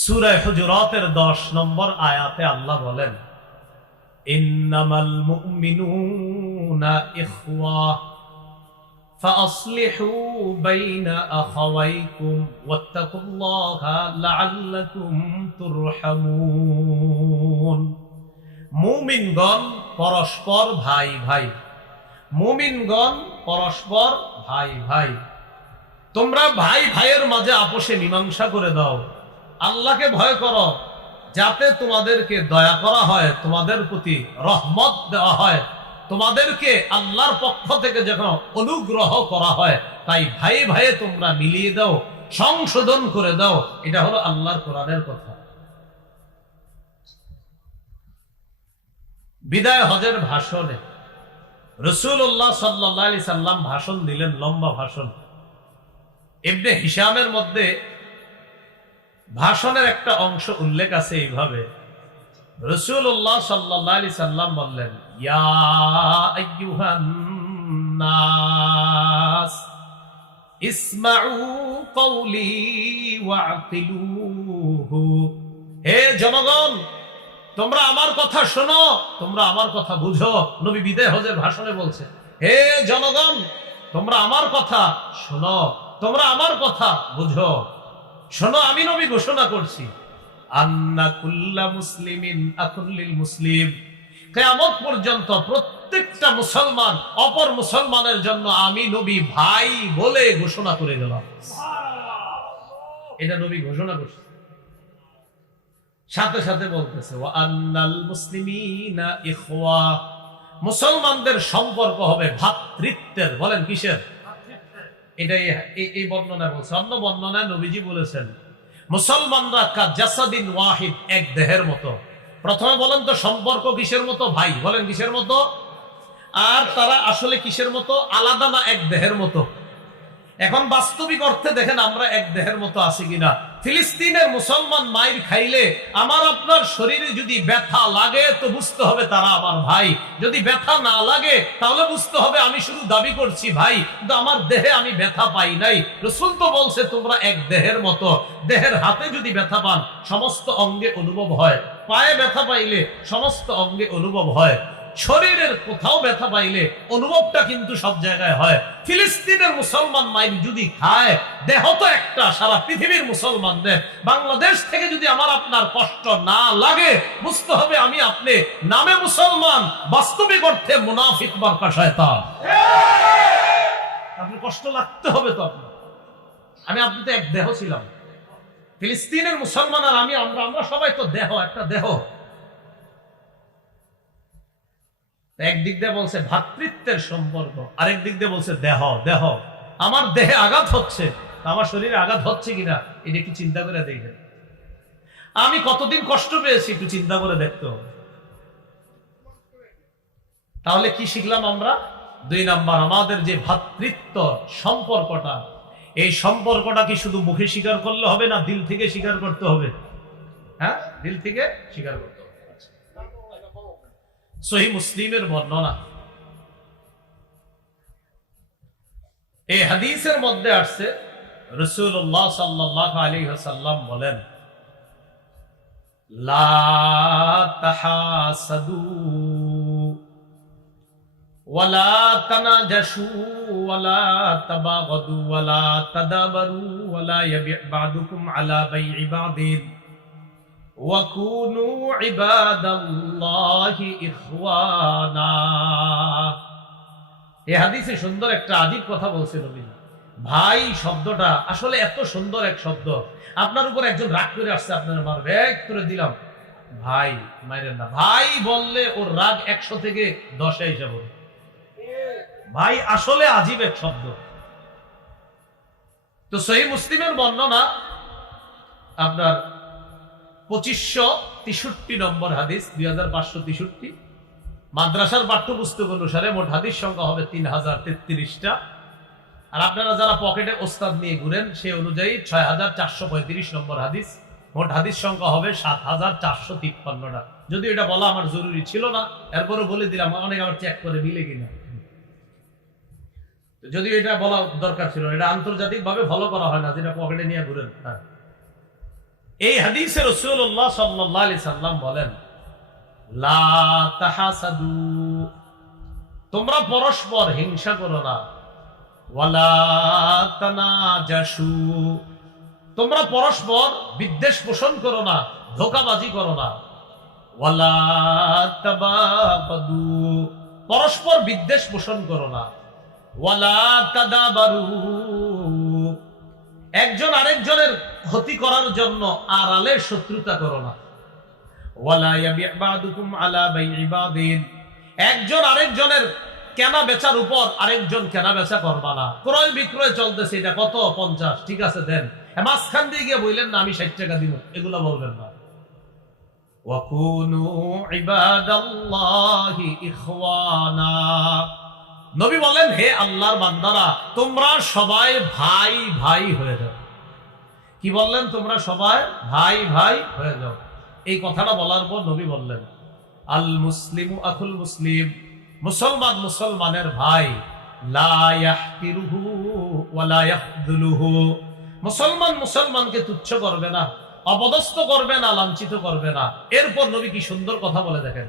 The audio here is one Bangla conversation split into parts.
সূরা হুজুরাতের 10 নম্বর আয়াতে আল্লাহ বলেন, ইন্নামাল মুমিনুনা ইখওয়া ফাআসলিহু বাইনা আখাওয়াইকুম ওয়াত্তাকুল্লাহা লাআল্লাকুম তুরহামুন। মুমিনগণ পরস্পর ভাই ভাই, মুমিনগণ পরস্পর ভাই ভাই। তোমরা ভাই ভাইয়ের মাঝে আপোষে মীমাংসা করে দাও। আল্লাহকে ভয় করো, যাতে তোমাদেরকে দয়া করা হয়, তোমাদের প্রতি রহমত দেওয়া হয়, তোমাদেরকে আল্লাহর পক্ষ থেকে যখন অনুগ্রহ করা হয়, তাই ভাই ভাইয়ে তোমরা মিলিয়ে দাও, সংশোধন করে দাও। এটা হলো আল্লাহর কোরআনের কথা। বিদায় হজের ভাষণে রাসূলুল্লাহ সাল্লাল্লাহু আলাইহি সাল্লাম ভাষণ দিলেন, লম্বা ভাষণ। ইবনে হিশামের মধ্যে ভাষণের একটা অংশ উল্লেখ আছে এইভাবে, রাসূলুল্লাহ সাল্লাল্লাহু আলাইহি সাল্লাম বললেন, ইয়া আইয়ুহান নাস ইসমাউ কওলি ওয়াকিলুহু। হে জনগণ, তোমরা আমার কথা শোনো, তোমরা আমার কথা বুঝো। নবী বিদায় হজের ভাষণে বলছে, হে জনগণ, তোমরা আমার কথা শোনো, তোমরা আমার কথা বুঝো। শোনো, আমি নবী ঘোষণা করছি, আন্না কুল্লা মুসলিমিন আকুন লিল মুসলিম। কিয়ামত পর্যন্ত প্রত্যেকটা মুসলমান অপর মুসলমানের জন্য আমি নবী ভাই বলে ঘোষণা করে গেলাম। এটা নবী ঘোষণা করছে। সাথে সাথে বলতেছে, ওয়া আন্নাল মুসলিমিনা ইখওয়া। মুসলমানদের সম্পর্ক হবে ভ্রাতৃত্বের। বলেন কিসের? এটাই এই বর্ণনা বলছে। অন্য বর্ণনায় নবীজি বলেছেন, মুসলমানরা কাজাসাদিন ওয়াহিদ, এক দেহের মতো। প্রথমে বলেন তো সম্পর্ক কিসের মতো? ভাই। বলেন কিসের মতো? আর তারা আসলে কিসের মতো? আলাদা না এক দেহের মতো? এখন বাস্তবিক অর্থে দেখেন আমরা এক দেহের মতো আছি কিনা। ফিলিস্তিনের মুসলমান মাইর খাইলে আমার আপনার শরীরে যদি ব্যথা লাগে তো বুঝতে হবে তারা আমার ভাই। যদি ব্যথা না লাগে তাহলে বুঝতে হবে আমি শুধু দাবি করছি ভাই, কিন্তু আমার দেহে আমি ব্যথা পাই নাই। রাসূল তো বলছে তোমরা এক দেহের মতো। দেহের হাতে যদি ব্যথা পান সমস্ত অঙ্গে অনুভব হয়, পায়ে ব্যথা পাইলে সমস্ত অঙ্গে অনুভব হয়, শরীরের কোথাও ব্যথা পাইলে অনুভবটা কিন্তু সব জায়গায় হয়। ফিলিস্তিনের মুসলমান মাইর যদি খায়, দেহ তো একটা, সারা পৃথিবীর মুসলমানদের। বাংলাদেশ থেকে যদি আমার আপনার কষ্ট না লাগে, বুঝতে হবে আমি আপনি নামে মুসলমান, বাস্তবিক অর্থে মুনাফিক মার্কা শয়তান। আপনি কষ্ট লাগতে হবে তো। আমি আপনি তো এক দেহ ছিলাম। ফিলিস্তিনের মুসলমান আর আমি, আমরা সবাই তো দেহ, একটা দেহ। একদিক দিয়ে বলছে ভ্রাতৃত্বের সম্পর্ক, আরেক দিক দিয়ে বলছে দেহ। দেহ, আমার দেহে আঘাত হচ্ছে, আমার শরীরে আঘাত হচ্ছে কিনা এটা একটু চিন্তা করে দেখেন। আমি কতদিন কষ্ট পেয়েছি একটু চিন্তা করে দেখতে হবে। তাহলে কি শিখলাম আমরা? 2 নাম্বার, আমাদের যে ভ্রাতৃত্ব সম্পর্কটা, এই সম্পর্কটা কি শুধু মুখে স্বীকার করলে হবে না, দিল থেকে স্বীকার করতে হবে। হ্যাঁ, দিল থেকে স্বীকার করতে হবে। সহিহ মুসলিমের বর্ণনা, এই হাদিসের মধ্যে আসছে রাসূলুল্লাহ সাল্লাল্লাহু আলাইহি ওয়াসাল্লাম বলেন, লা তাহাসাদু ওয়ালা তানাজাশু ওয়ালা তাবাগাদু ওয়ালা তাদাবারু ওয়ালা ইয়াবি বা'দুকুম আলা বাই'i বা'দিন ওয়াকুনু ইবাদাল্লাহি ইখওয়ানা। এই হাদিসে সুন্দর একটা আজীব কথা বলছে নবী। ভাই শব্দটা আসলে এত সুন্দর এক শব্দ। আপনার উপর একজন রাগ করে আসছে, আপনার মারবে, এক করে দিলাম, ভাই মাইরেন না। ভাই বললে ওর রাগ 100 থেকে 10 হিসাব হবে। ভাই আসলে আজীব এক শব্দ। তো সহিহ মুসলিমের বর্ণনা আপনার 2563 নম্বর হাদিস, 2563। মাদ্রাসার পাঠ্যপুস্তক অনুসারে মোট হাদিস সংখ্যা হবে 3033টা। আর আপনারা যারা পকেটে ওস্তাদ নিয়ে ঘুরেন সে অনুযায়ী 6435 নম্বর হাদিস। মোট হাদিস সংখ্যা হবে 7453টা। যদি এটা বলা আমার জরুরি ছিল না, এরপরে বলে দিলাম, অনেক আবার চেক করে মিলে কিনা। যদি এটা বলা দরকার ছিল, এটা আন্তর্জাতিক ভাবে ফলো করা হয় না, যেটা পকেটে নিয়ে ঘুরেন। হ্যাঁ, এই হাদিসে রাসূলুল্লাহ সাল্লাল্লাহু আলাইহি সাল্লাম বলেন, লা তাহাসাদু, তোমরা পরস্পর হিংসা করো না। ওয়ালা তানাজাসু, তোমরা পরস্পর বিদ্বেষ পোষণ করো না, ধোঁকাবাজি করো না। ওয়ালা তাবাগাদু, পরস্পর বিদ্বেষ পোষণ করো না। ওয়ালা তাদাবারু, একজন আরেকজনের ক্ষতি করার জন্য আড়ালে শত্রুতা করো না। ওয়ালা ইয়াবি' বা'দুকুম আলা বাই'i বা'দিন, একজন আরেকজনের কেনা বেচার উপর আরেকজন কেনা বেচা করবা না। ক্রয় বিক্রয় চলতেছে, এটা কত? 50, ঠিক আছে দেন। মাঝখান দিয়ে গিয়ে বললেন না আমি 60 টাকা দিব, এগুলা বলবেন না। ওয়াকুনু ইবাদাল্লাহি ইখওয়ানা, নবী বলেন হে আল্লাহর বান্দারা, তোমরা সবাই ভাই ভাই হয়ে যাও। কি বললেন? তোমরা সবাই ভাই ভাই হয়ে যাও। এই কথাটা বলার পর নবী বললেন, আল মুসলিমু আখুল মুসলিম, মুসলমান মুসলমানের ভাই, লা ইয়াহকিরুহু ওয়া লা ইয়াখযুলুহু, মুসলমান মুসলমানকে তুচ্ছ করবে না, অপদস্থ করবে না, লাঞ্ছিত করবে না। এরপর নবী কি সুন্দর কথা বলে দেখেন,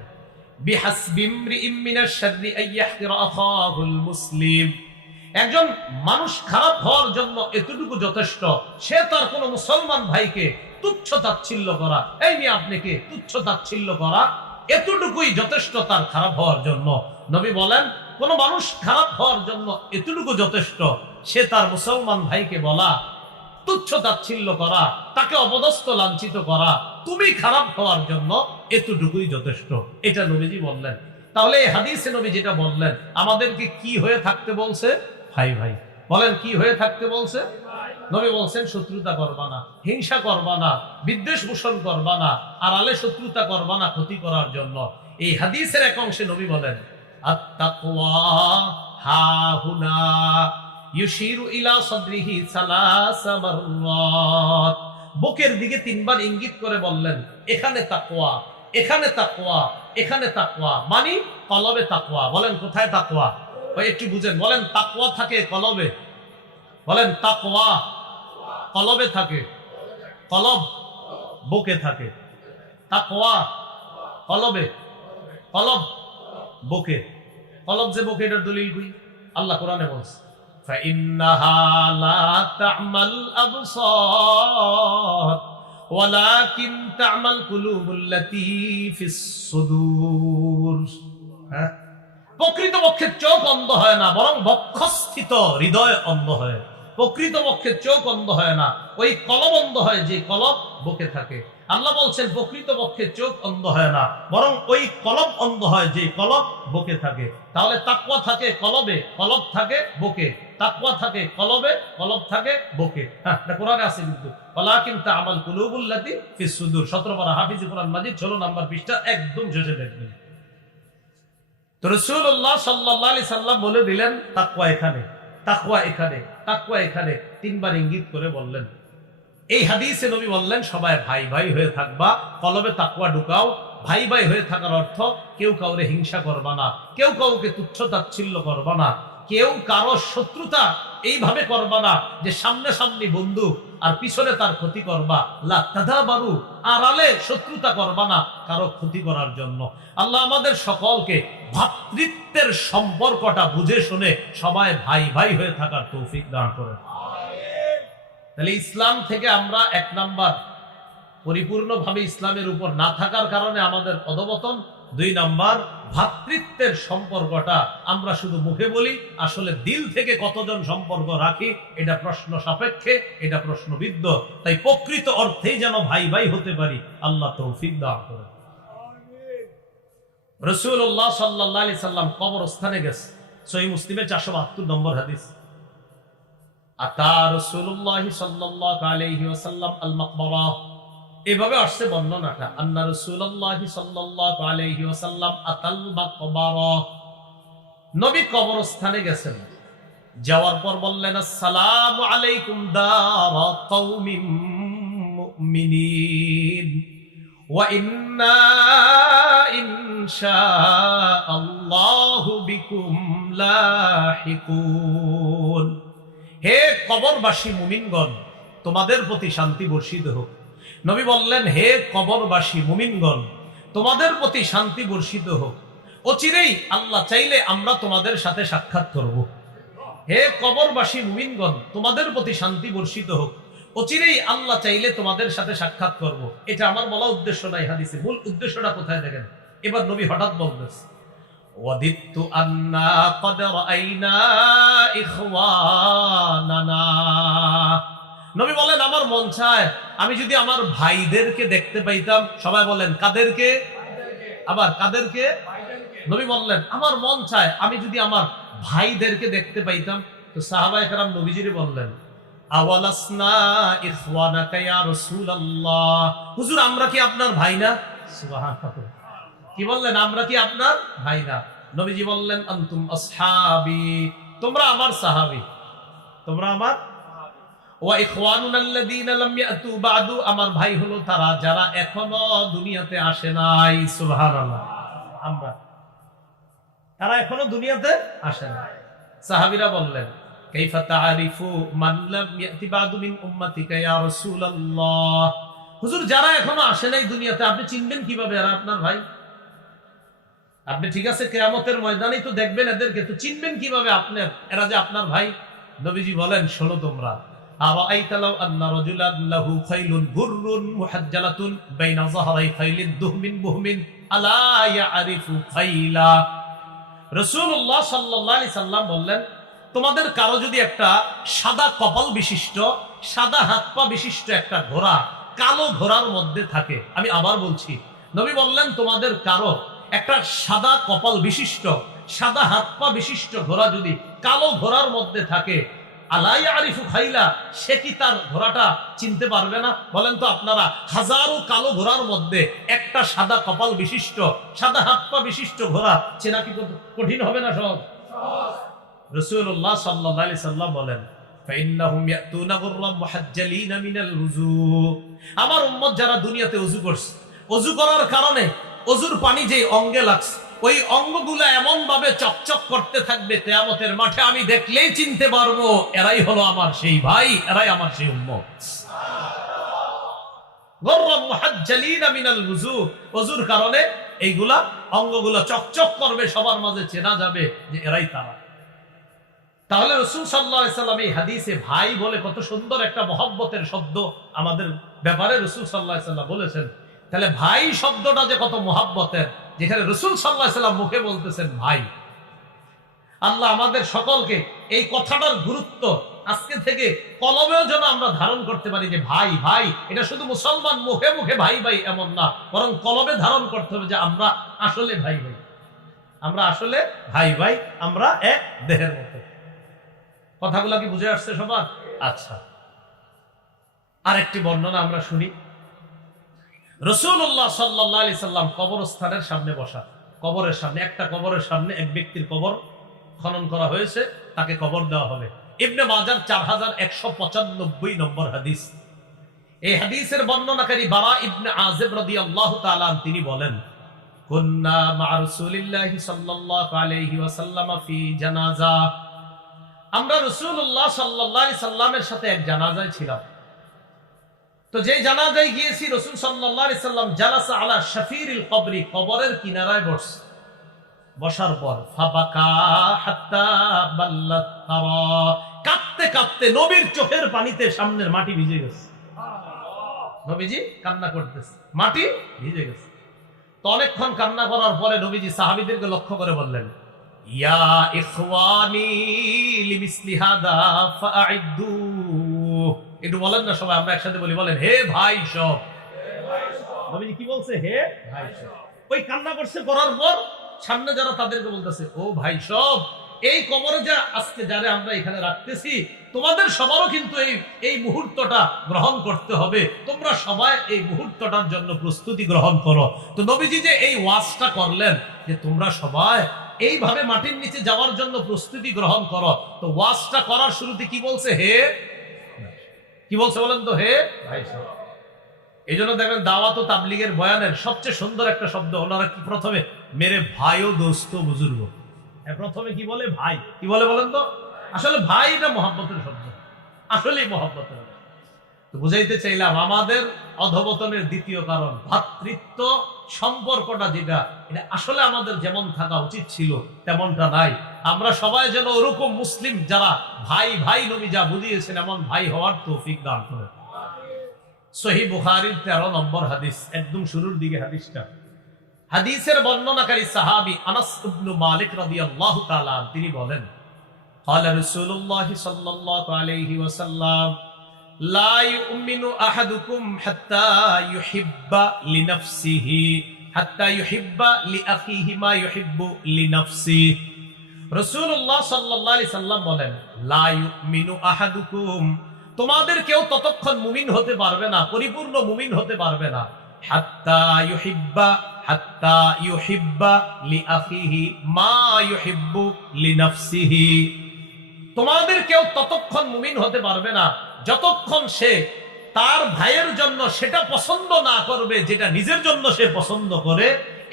বিহাসবি ইমরিইম মিনাশ শাররি আইয়াহকিরা আখাহুল মুসলিম, একজন মানুষ খারাপ হওয়ার জন্য এতটুকু যথেষ্ট, সে তার কোন মুসলমান ভাইকে তুচ্ছ তাচ্ছিল্য করা। এই নিয়ে আপনাকে তুচ্ছ তাচ্ছিল্য করা এতটুকুই যথেষ্ট তার খারাপ হওয়ার জন্য। নবী বলেন কোন মানুষ খারাপ হওয়ার জন্য এতটুকু যথেষ্ট, সে তার মুসলমান ভাইকে বলা, তুচ্ছ তাচ্ছিল্য করা, তাকে অপদস্থ লাঞ্ছিত করা, তুমি খারাপ হওয়ার জন্য এতটুকুই যথেষ্ট। এটা নবীজি বললেন। তাহলে এই হাদিসে নবী যেটা বললেন, আমাদেরকে কি হয়ে থাকতে বলছে? ভাই ভাই। বলেন কি হয়ে থাকতে বলছে? নবী বলছেন শত্রুতা করবা না, হিংসা করবা না, বিদ্বেষ পোষণ করবা না, আড়ালে শত্রুতা করবা না ক্ষতি করার জন্য। এই হাদিসের এক অংশে নবী বলেন, আত-তাকওয়া হাহুনা, ইউশিরু ইলা সাদরিহি সালাসা মাররাত, বুকের দিকে 3 বার ইঙ্গিত করে বললেন, এখানে তাকওয়া, এখানে তাকওয়া, এখানে তাকওয়া, মানে কলবে তাকওয়া। বলেন কোথায় তাকওয়া? ওই একটু বুঝেন। বলেন তাকওয়া থাকে কলবে। বলেন তাকওয়া কলবে থাকে, কলব বুকে থাকে। তাকওয়া কলবে, কলব বুকে। কলব যে বুকে, এটার দলিল কই? আল্লাহ কোরআনে বলছে, فإنها لا تعمى الأبصار ولكن تعمى القلوب التي في الصدور। প্রকৃতপক্ষে চোখ অন্ধ হয় না, বরং বক্ষস্থিত হৃদয় অন্ধ হয়। প্রকৃতপক্ষে চোখ অন্ধ হয় না, ওই কলব অন্ধ হয় যে কলব বুকে থাকে। আল্লাহ বলছেন প্রকৃতপক্ষে চোখ অন্ধ হয় না, বরং ওই কলব অন্ধ হয় যে কলব বুকে থাকে। তাহলে তাকওয়া থাকে কলবে, কলব থাকে বুকে। তাকওয়া থাকে কলবে, কলব থাকে বুকে। হ্যাঁ, এটা কোরআনে আছে কিন্তু, ওয়ালাকিন তা'মাল কুলুবুল্লাতী ফিস সুদূর, 17 পারা হাফিজি কোরআন মাজিদ 16 নম্বর পৃষ্ঠা একদম শেষে দেখবেন। তো রাসূলুল্লাহ সাল্লাল্লাহু আলাইহি সাল্লাম বলে দিলেন তাকওয়া এখানে, তাকওয়া এখানে, তাকওয়া এখানে, 3 বার ইঙ্গিত করে বললেন। এই হাদিসে নবী বললেন সবাই ভাই ভাই হয়ে থাকবা, কলবে তাকওয়া ঢুকাও। ভাই ভাই হয়ে থাকার অর্থ কেউ কাউরে হিংসা করবা না, কেউ কাউকে তুচ্ছ তাচ্ছিল্য করবা না, কেউ কারো শত্রুতা এইভাবে করবা না যে সামনে সামনে বন্ধু আর পিছনে তার ক্ষতি করবা। লা তাদাবারু, আড়ালে শত্রুতা করবা না কারো ক্ষতি করার জন্য। আল্লাহ আমাদের সকলকে ভ্রাতৃত্বের সম্পর্কটা বুঝে শুনে সবাই ভাই ভাই হয়ে থাকার তৌফিক দান করেন। তাহলে ইসলাম থেকে আমরা 1 নাম্বার পরিপূর্ণভাবে ইসলামের উপর না থাকার কারণে আমাদের অধঃপতন। 2 নাম্বার ভ্রাতৃত্বের সম্পর্কটা আমরা শুধু মুখে বলি, আসলে দিল থেকে কতজন সম্পর্ক রাখি এটা প্রশ্ন সাপেক্ষে, এটা প্রশ্নবিদ্ধ। তাই প্রকৃত অর্থেই যেন ভাই ভাই হতে পারি, আল্লাহ তৌফিক দান করেন। রাসূলুল্লাহ সাল্লাল্লাহু আলাইহি সাল্লাম কবরস্থানে গেছে, সহিহ মুসলিমের 472 নম্বর হাদিস। আতা রাসূলুল্লাহ সাল্লাল্লাহু আলাইহি ওয়াসাল্লাম আল মাকবারা, এভাবে আসছে বর্ণনাটা, আন্না রাসূলুল্লাহ সাল্লাল্লাহু আলাইহি ওয়াসাল্লাম আতাল মাকবারা, নবী কবরস্থানে গেছেন। যাওয়ার পর বললেন, আসসালামু আলাইকুম দারা কওমিন মুমিনিন ওয়া ইন্না ইনশাআল্লাহু বিকুম লাহিকুন। হে কবরবাসী মুমিনগণ, তোমাদের প্রতি শান্তি বর্ষিত হোক। নবী বললেন, হে কবরবাসী মুমিনগণ, তোমাদের প্রতি শান্তি বর্ষিত হোক। অচিরেই আল্লাহ চাইলে আমরা তোমাদের সাথে সাক্ষাৎ করব। হে কবরবাসী মুমিনগণ, তোমাদের প্রতি শান্তি বর্ষিত হোক। অচিরেই আল্লাহ চাইলে তোমাদের সাথে সাক্ষাৎ করব। এটা আমার বলা উদ্দেশ্য নাই হাদিসে। মূল উদ্দেশ্যটা কোথায় দেখেন। এবার নবী হঠাৎ বলতেছে, ওয়াদিতু আন্না ক্বাদ রাআইনা ইখওয়ানানা। নবী বলেন, আমার মন চায় আমি যদি আমার ভাইদেরকে দেখতে পাইতাম। সবাই বলেন, কাদেরকে? আবার কাদেরকে? নবী বললেন, আমার মন চায় আমি যদি আমার ভাইদেরকে দেখতে পাইতাম। তো সাহাবায়ে কেরাম নবীজিরে বললেন, আওয়ালাসনা ইখওয়ানাকা ইয়া রাসূলুল্লাহ, হুজুর আমরা কি আপনার ভাই না? সুবহানাল্লাহ। কি বললেন, আমরা কি আপনার ভাই না? নবীজি বললেন, আনতুম আসহাবি, তোমরা আমার সাহাবী, তোমরা আমার। ওয়া ইখওয়ানুনা আল্লাযীনা লাম ইয়াতু বা'দু, আমার ভাই হলো তারা যারা এখনো দুনিয়াতে আসে নাই। সুবহানাল্লাহ। আমরা, তারা এখনো দুনিয়াতে আসে নাই। সাহাবীরা বললেন, কাইফা তা'রিফু মান লাম ইয়াতি বা'দু মিন উম্মাতিকা ইয়া রাসূলুল্লাহ, হুজুর যারা এখনো আসে নাই দুনিয়াতে আপনি চিনবেন কিভাবে এরা আপনার ভাই? আপনি ঠিক আছে কিয়ামতের ময়দানেই তো দেখবেন এদেরকে, তো চিনবেন কিভাবে আপনার এরা যে আপনার ভাই? নবীজি বলেন, শোনো তোমরা, আরাআইতা লাউ আন্না রাজুলান লাহু খাইলুন গুররুন মুহাজ্জালাতুন বাইনা যাহরাই খাইলিন দুহমিন বুহমিন আলা ইয়ারিফু খাইলা। রাসূলুল্লাহ সাল্লাল্লাহু আলাইহি সাল্লাম বললেন, তোমাদের কারো যদি একটা সাদা কপাল বিশিষ্ট, সাদা হাত পা বিশিষ্ট একটা ঘোড়া কালো ঘোড়ার মধ্যে থাকে, আমি আবার বলছি, নবী বললেন তোমাদের কারো একটা সাদা কপাল বিশিষ্ট, সাদা হাত পা বিশিষ্ট ঘোড়া যদি কালো ঘোড়ার মধ্যে থাকে, আলা ইয়ারিফু খাইলা, সে কি তার ঘোড়াটা চিনতে পারবে না? বলেন তো আপনারা, হাজারো কালো ঘোড়ার মধ্যে একটা সাদা কপাল বিশিষ্ট, সাদা হাত পা বিশিষ্ট ঘোড়া চেনা কি কঠিন হবে না? সহজ। রাসূলুল্লাহ সাল্লাল্লাহু আলাইহি সাল্লাম বলেন, ফাইন্নাহুম ইয়াতুনা গুররাম মুহাজ্জালিনা মিনাল ওযু, আমার উম্মত যারা দুনিয়াতে ওযু করছে, ওযু করার কারণে ওযুর পানি যে অঙ্গে লাগছে, ওই অঙ্গগুলো এমন ভাবে চকচক করতে থাকবে, কিয়ামতের মাঠে আমি দেখলেই চিনতে পারবো এরাই হলো আমার সেই ভাই, এরাই আমার সেই উম্মত। গুররাম মুহাজ্জালিনা মিনাল ওযু, ওযুর কারণে এইগুলা অঙ্গগুলো চকচক করবে, সবার মাঝে চেনা যাবে যে এরাই তারা। তাহলে রাসূল সাল্লাল্লাহু আলাইহি সাল্লাম এই হাদিসে ভাই বলে কত সুন্দর একটা মহব্বতের শব্দ আমাদের ব্যাপারে রাসূল সাল্লাল্লাহু আলাইহি সাল্লাম বলেছেন। তাহলে ভাই শব্দটা যে কত মহব্বতের, যেখানে রাসূল সাল্লাল্লাহু আলাইহি সাল্লাম মুখে বলতেছেন ভাই। আল্লাহ আমাদের সকলকে এই কথাটার গুরুত্ব আজকে থেকে কলমেও যেন আমরা ধারণ করতে পারি যে ভাই ভাই, এটা শুধু মুসলমান মুখে মুখে ভাই ভাই এমন না, বরং কলমে ধারণ করতে হবে যে আমরা আসলে ভাই ভাই, আমরা আসলে ভাই ভাই, আমরা এক দেহের মতো। কথাগুলো কি বুঝে আসছে সবার? আচ্ছা, আরেকটি বর্ণনা আমরা শুনি। রাসূলুল্লাহ সাল্লাল্লাহু আলাইহি সাল্লাম কবরস্থানের সামনে বসা, কবরের সামনে, একটা কবরের সামনে এক ব্যক্তির কবর খনন করা হয়েছে, তাকে কবর দেওয়া হবে। ইবনে মাজার 4195 নম্বর হাদিস। এই হাদিসের বর্ণনাকারী বারা ইবনে আযিব রাদিয়াল্লাহু তাআলা তিনি বলেন, কুন্না মা রাসূলিল্লাহি সাল্লাল্লাহু আলাইহি ওয়াসাল্লাম ফি জানাজা, আমরা রাসূলুল্লাহ সাল্লাল্লাহু আলাইহি সাল্লামের সাথে এক জানাজায় ছিলাম। তো যেই জানাজায় গিয়েছি, রাসূল সাল্লাল্লাহু আলাইহি সাল্লাম জালাসা আলা শাফিরিল কবরি, কবরের কিনারায় বসে। বসার পর ফাবাকা হাত্তা বাল্লাত তারা, কাঁদতে কাঁদতে নবীর চোখের পানিতে সামনের মাটি ভিজে গেছে। নবীজি কান্না করতেছে, মাটি ভিজে গেছে। তো অনেকক্ষণ কান্না করার পরে নবীজি সাহাবীদেরকে লক্ষ্য করে বললেন, ইয়া ইখওয়ানি লিমিসলি হাদা ফাআইদু, একটু বলেন না সবাই, আমরা একসাথে বলি, বলেন হে ভাই সব। নবীজি কি বলছে? হে ভাই সব। ওই কান্না করছে, করার পর সামনে যারা তাদেরকে বলতেছে, ও ভাই সব, এই কবরে যা আজকে যারা আমরা এখানে রাখতেছি, তোমাদের সবারও কিন্তু এই মুহূর্তটা গ্রহণ করতে হবে, তোমরা সবাই এই মুহূর্তটার জন্য প্রস্তুতি গ্রহণ করো। তো নবীজি যে এই ওয়াজটা করলেন যে তোমরা সবাই এইভাবে মাটির নিচে যাওয়ার জন্য প্রস্তুতি গ্রহণ করো, তো ওয়াজটা করার শুরুতে কি বলছে? হে, কি বলছে বলেন তো? হে ভাই সব। এই জন্য দেখবেন দাওয়াত ও তাবলীগের বয়ানের সবচেয়ে সুন্দর একটা শব্দ, ওনারা কি প্রথমে মেরে ভাই ও দোস্ত বুজুর্গ, প্রথমে কি বলে? ভাই। কি বলে বলেন তো? আসলে ভাই এটা মহব্বতের শব্দ, আসলেই মহব্বতের। বুঝাইতে চাইলাম আমাদের অধঃপতনের দ্বিতীয় কারণ ভ্রাতৃত্ব সম্পর্কটা যেটা, এটা আসলে আমাদের যেমন থাকা উচিত ছিল তেমনটা নাই। আমরা সবাই যেন ওরকম মুসলিম যারা ভাই ভাই নবী যা বুঝিয়েছেন এমন ভাই হওয়ার তৌফিক দান করেন। সহিহ বুখারীর 13 নম্বর হাদিস, একদম শুরুর দিকে হাদিসটা। হাদিসের বর্ণনাকারী সাহাবী আনাস ইবনে মালিক রাদিয়াল্লাহু তাআলা তিনি বলেন, قال رسول الله صلى الله عليه وسلم لا يؤمن احدكم حتى يحب لنفسه حتى يحب لاخيه ما يحب لنفسه। রাসূলুল্লাহ সাল্লাল্লাহু আলাইহি সাল্লাম বলেন, লা ইউমিনু আহাদুকুম, তোমাদের কেউ ততক্ষণ মুমিন হতে পারবে না, পরিপূর্ণ মুমিন হতে পারবে না, হাত্তা ইউহিব্বা লিআখিহি মা ইউহিব্বু লিনাফসিহি। তোমাদের কেউ ততক্ষণ মুমিন হতে পারবে না যতক্ষণ সে তার ভাইয়ের জন্য সেটা পছন্দ না করবে যেটা নিজের জন্য সে পছন্দ করে।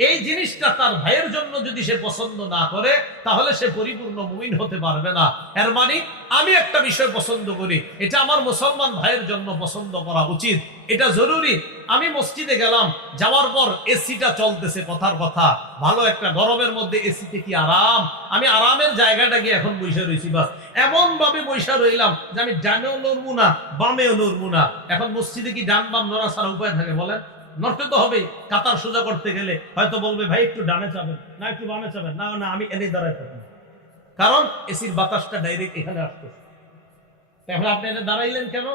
এই জিনিসটা তার ভাইয়ের জন্য যদি সে পছন্দ না করে তাহলে সে পরিপূর্ণ মুমিন হতে পারবে না। এর মানে আমি একটা বিষয় পছন্দ করি, এটা আমার মুসলমান ভাইয়ের জন্য পছন্দ করা উচিত, এটা জরুরি। আমি মসজিদে গেলাম, যাওয়ার পর এসিটা চলতেছে, কথার কথা ভালো একটা গরমের মধ্যে এসিতে কি আরাম, আমি আরামের জায়গাটা গিয়ে এখন বসে রয়েছি, বাস এমন ভাবে বসে রইলাম যে আমি ডানেও নড়বো না বামেও নড়বো না। এখন মসজিদে কি ডান বাম নড়া ছাড়া উপায় থাকে বলেন? নড়তে তো হবে। কাতার সোজা করতে গেলে হয়তো বলবে ভাই একটু ডানে যাবেন, না একটু বামে যাবেন, না না আমি এনে দাঁড়ায় থাকবো, কারণ এসির বাতাসটা ডাইরেক্ট এখানে আসতেছে। তাহলে আপনি এনে দাঁড়াইলেন কেন?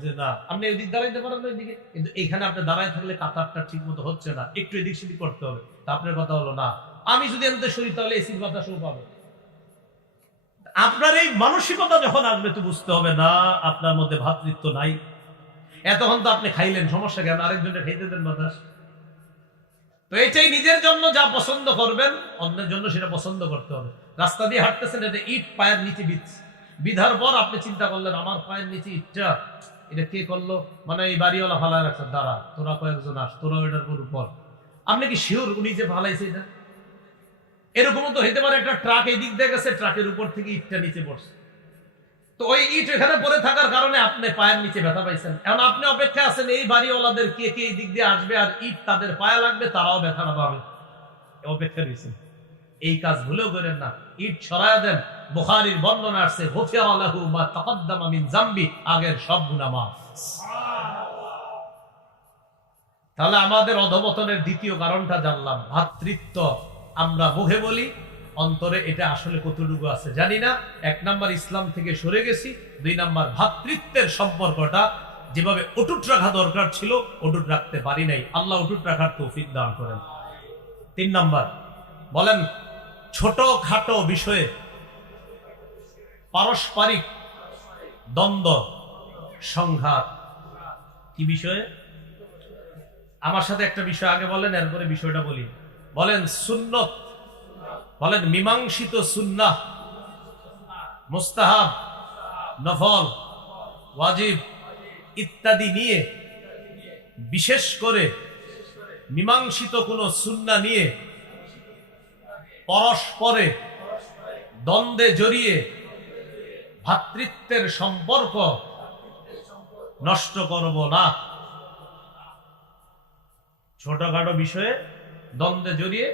যে না আপনি এদিক দাঁড়াইতে পারেন ওইদিকে, কিন্তু এইখানে আপনি দাঁড়ায় থাকলে কাতারটা ঠিক মতো হচ্ছে না, একটু এদিক সেদিক করতে হবে। তা আপনার কথা হলো না আমি যদি এনতে সরি তাহলে এসির বাতাসও পাবে। আপনার এই মানসিকতা যখন আসবে তো বুঝতে হবে না আপনার মধ্যে ভ্রাতৃত্ব নাই। এতক্ষণ তো আপনি খাইলেন, সমস্যা কেন? আরেকজনকে খাইতে দেন বাতাস। তো এটাই নিজের জন্য যা পছন্দ করবেন অন্যের জন্য সেটা পছন্দ করতে হবে। রাস্তা দিয়ে হাঁটতেছেন, এটা ইট পায়ের নিচে বিধার পর আপনি চিন্তা করলেন আমার পায়ের নিচে ইটটা এটা কে করলো, মানে এই বাড়িওয়ালা ফালায় রাখছে, দাঁড়া তোরা কয়েকজন আস, তোরা এটার উপর। আপনি কি শিওর উনি যে ফালাইছে এটা? এরকমও তো হইতে পারে একটা ট্রাক এই দিক দিয়ে গেছে, ট্রাকের উপর থেকে ইটটা নিচে পড়ছে, তো ওই ইট এখানে পড়ে থাকার কারণে আপনি পায়ের নিচে ব্যথা পাইছেন। এখন আপনি অপেক্ষা আছেন এই বাড়িওয়ালাদের কে কে এই দিক দিয়ে আসবে আর ইট তাদের পায়ে লাগবে, তারাও ব্যথাটা পাবে, অপেক্ষা দিয়েছেন। এই কাজ ভুলেও করেন না, ইট ছড়ায় দেন। বুখারীর বর্ণনা আছে গুফিরা লাহু মা তাকাদ্দামা মিন যামবি, আগের সব গুনাহ মাফ। তাহলে আমাদের অধঃপতনের দ্বিতীয় কারণটা জানলাম, ভ্রাতৃত্ব। আমরা মুখে বলি, অন্তরে এটা আসলে কতটুকু আছে জানি না। 1 নাম্বার ইসলাম থেকে সরে গেছি, 2 নাম্বার ভ্রাতৃত্বের সম্পর্কটা যেভাবে অটুট রাখা দরকার ছিল অটুট রাখতে পারি নাই। আল্লাহ অটুট রাখার তৌফিক দান করেন। 3 নাম্বার বলেন, ছোট খাটো বিষয়ে পারস্পরিক দ্বন্দ্ব সংঘাত। কি বিষয়ে? আমার সাথে একটা বিষয় আগে বলেন, এরপরে বিষয়টা বলি। বলেন সুন্নত, বলেন মীমাংসিত সুন্নাহ, মুস্তাহাব, নফল, ওয়াজিব ইত্যাদি নিয়ে, বিশেষ করে মীমাংসিত কোন সুন্নাহ নিয়ে পরস্পরে দ্বন্দ্বে জড়িয়ে ভ্রাতৃত্বের সম্পর্ক নষ্ট করব না। ছোটখাটো বিষয়ে দ্বন্দ্বে জড়িয়ে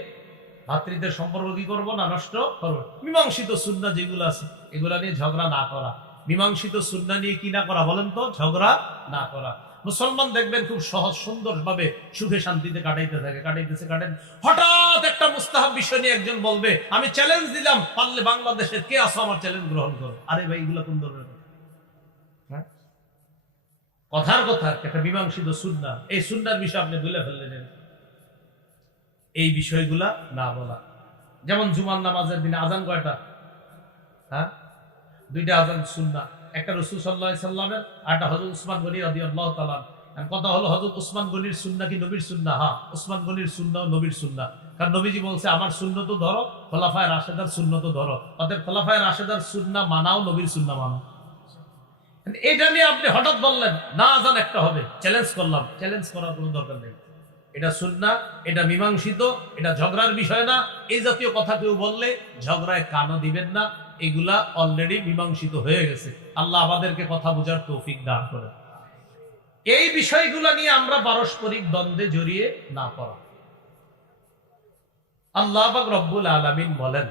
ভ্রাতৃত্বের সম্পর্ক কি করবো না? নষ্ট করবো। মীমাংসিত সুন্নাহ যেগুলো আছে এগুলা নিয়ে ঝগড়া না করা। মীমাংসিত সুন্নাহ নিয়ে কি না করা বলেন তো? ঝগড়া না করা। মুসলমান দেখবেন খুব সহজ সুন্দর ভাবে সুখে শান্তিতে কাটাইতে থাকে, কাটাইতেছে। হঠাৎ একটা মুস্তাহাব বিষয় নিয়ে একজন বলবে আমি চ্যালেঞ্জ দিলাম, পারলে বাংলাদেশের কে আসো আমার চ্যালেঞ্জ গ্রহণ করো। আরে ভাই এগুলো কোন ধরনের কথা? কথার কথা একটা মীমাংসিত সুন্নাহ, এই সুন্নাহর বিষয় আপনি ভুলে ফেললেন। এই বিষয়গুলা না বলা। যেমন জুমার নামাজের দিনে আজান কয়টা? 2টা আজান সুন্নাহ, একটা রাসূল সাল্লাল্লাহু আলাইহি সাল্লামের, আরটা হযরত উসমান গনি রাদিয়াল্লাহু তাআলা। কথা হলো হযরত উসমান গনির সুন্নাহ কি নবীর সুন্নাহ? হ্যাঁ, উসমান গনির সুন্নাহ নবীর সুন্নাহ। কারণ নবীজি বলছে আমার সুন্নাহ তো ধরো, খোলাফায়ে রাশেদার সুন্নাহ তো ধরো। অতএব খোলাফায়ে রাশেদার সুন্নাহ মানাও, নবীর সুন্নাহ মানাও। এটা নিয়ে আপনি হঠাৎ বললেন না আজান একটা হবে, চ্যালেঞ্জ করলাম। চ্যালেঞ্জ করার কোনো দরকার নেই। এটা সুন্নাহ, এটা মীমাংসিত, এটা ঝগড়ার বিষয় না। এই জাতীয় কথা কেউ বললে ঝগড়ায় কানও দিবেন না, এগুলা অলরেডি মীমাংসিত হয়ে গেছে। আল্লাহ আমাদেরকে কথা বোঝার তৌফিক দান করেন। এই বিষয়গুলো নিয়ে আমরা পারস্পরিক দ্বন্দ্বে জড়িয়ে না পড়া। আল্লাহ পাক রব্বুল আলামিন বলেন,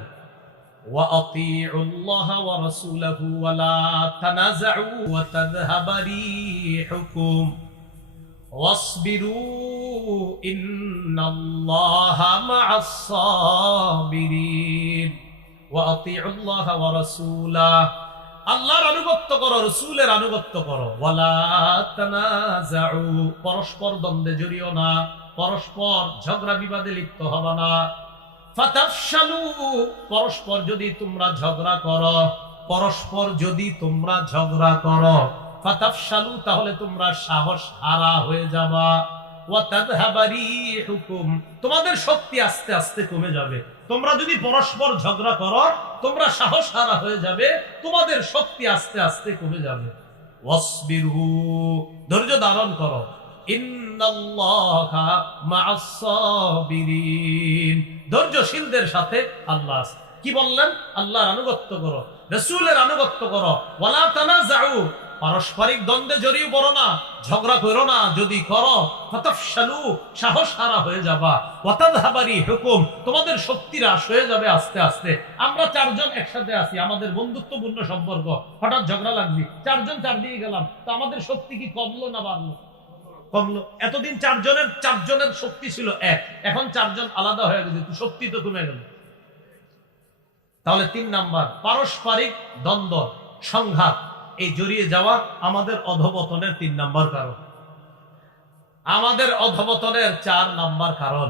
ওয়া আতিউল্লাহা ওয়া রাসূলাহু ওয়া লা তানাযাউ ওয়া তাযহাবা রিহুকুম ওয়াসবিরু ইন্নাল্লাহা মা'আস সাবিরিন। ওয়া আতিউল্লাহা ওয়া রাসূলাহু, আল্লাহর আনুগত্য করো, রাসূলের আনুগত্য করো। ওয়ালা তানাযাউ, পরস্পর দ্বন্দ্বে জড়িও না, পরস্পর ঝগড়া বিবাদে লিপ্ত হবা না। ফাতাফশালু, পরস্পর যদি তোমরা ঝগড়া করো, পরস্পর যদি তোমরা ঝগড়া করো, ফাতাফশালু, তাহলে তোমরা সাহস হারা হয়ে যাবা। ওয়া তাযহাবা রিহুকুম, তোমাদের শক্তি আস্তে আস্তে কমে যাবে। তোমরা যদি পরস্পর ঝগড়া করো, তোমরা সাহস হারা হয়ে যাবে, তোমাদের শক্তি আস্তে আস্তে কমে যাবে। ওয়াসবিরু, ধৈর্য ধারণ করো। ইন্নাল্লাহা মা'আস সাবিরিন, ধৈর্যশীলদের সাথে আল্লাহ আছে। কি বললেন? আল্লাহর আনুগত্য করো, রাসূলের আনুগত্য করো। ওয়ালা তানাযাউ, পারস্পরিক দ্বন্দ্বে জড়িয়ে পড়ো না, ঝগড়া করো না। যদি করো, ফাতাফশালু, সাহস হারা হয়ে যাবা। ওয়া তাযহাবা রিহুকুম, তোমাদের শক্তি হ্রাস হয়ে যাবে আস্তে আস্তে। আমরা চারজন একসাথে আছি, আমাদের বন্ধুত্বপূর্ণ সম্পর্ক, হঠাৎ ঝগড়া লাগলি, চারজন চার দিকে গেলাম, তো আমাদের শক্তি কি কমলো না বাড়লো? কমলো। এতদিন চারজনের শক্তি ছিল এক, এখন চারজন আলাদা হয়ে গেছে, শক্তি তো কমে গেল। তাহলে 3 নাম্বার, পারস্পরিক দ্বন্দ্ব সংঘাত, এই জড়িয়ে যাওয়া আমাদের অধঃপতনের 3 নাম্বার কারণ। আমাদের অধঃপতনের 4 নাম্বার কারণ,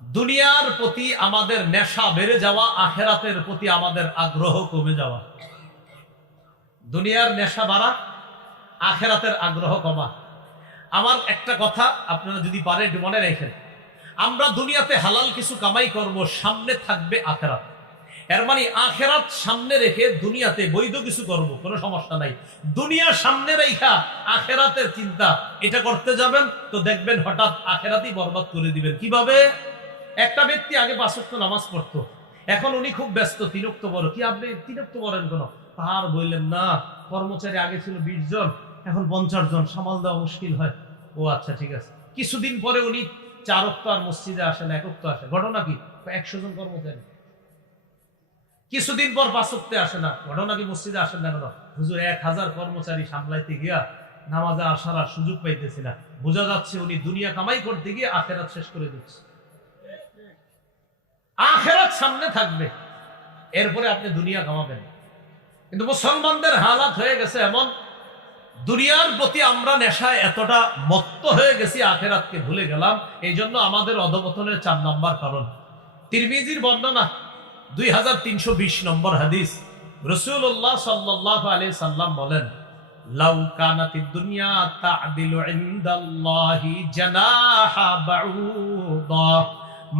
দুনিয়ার প্রতি আমাদের নেশা বেড়ে যাওয়া, আখিরাতের প্রতি আমাদের আগ্রহ কমে যাওয়া। দুনিয়ার নেশা বাড়া, আখিরাতের আগ্রহ কমা। আমার একটা কথা আপনারা যদি পারেন একটু মনে রাখেন, আমরা দুনিয়াতে হালাল কিছু কামাই করব, সামনে থাকবে আখিরাত। এর মানে আখিরাত সামনে রেখে দুনিয়াতে বৈধ কিছু করব, কোনো সমস্যা নাই। দুনিয়া সামনে রেখা আখিরাতের চিন্তা এটা করতে যাবেন তো দেখবেন হঠাৎ আখিরাতই বরবাদ করে দিবেন। কিভাবে? একটা ব্যক্তি আগে 5 ওয়াক্ত নামাজ পড়তো, এখন উনি খুব ব্যস্ত, 3 ওয়াক্ত পড়ে। কি আপনি 3 ওয়াক্ত পড়েন কেন? আর বললেন না, কর্মচারী আগে ছিল 20 জন, এখন 50 জন, সামাল দেওয়া মুশকিল হয়। ও আচ্ছা ঠিক আছে। কিছুদিন পরে উনি 4 ওয়াক্ত আর মসজিদে আসেন, 1 ওয়াক্ত আসে। ঘটনা কি? 100 জন কর্মচারী। কিছুদিন পর 5 ওয়াক্তে আসে না। ঘটনা কি? মসজিদে আসেন না কেন? হুজুর 1000 কর্মচারী সামলাইতে গিয়া নামাজে আসার আর সুযোগ পাইতেছি না। বোঝা যাচ্ছে উনি দুনিয়া কামাই করতে গিয়ে আখিরাত শেষ করে দিচ্ছে। আখিরাত সামনে থাকবে, এরপরে আপনি দুনিয়া কামাবেন। কিন্তু মুসলমানদের হালাত হয়ে গেছে এমন, দুনিয়ার প্রতি আমরা নেশায় এতটা মত্ত হয়ে গেছি, আখিরাতকে ভুলে গেলাম। এই জন্য আমাদের অধঃপতনের 4 নাম্বার কারণ। তিরমিজির বর্ণনা 2320 নম্বর হাদিস, রাসূলুল্লাহ সাল্লাল্লাহু আলাইহি সাল্লাম বলেন, লাউ কানাতিদ দুনিয়া তা'দিলু ইনদাল্লাহি জানাহা বাউদা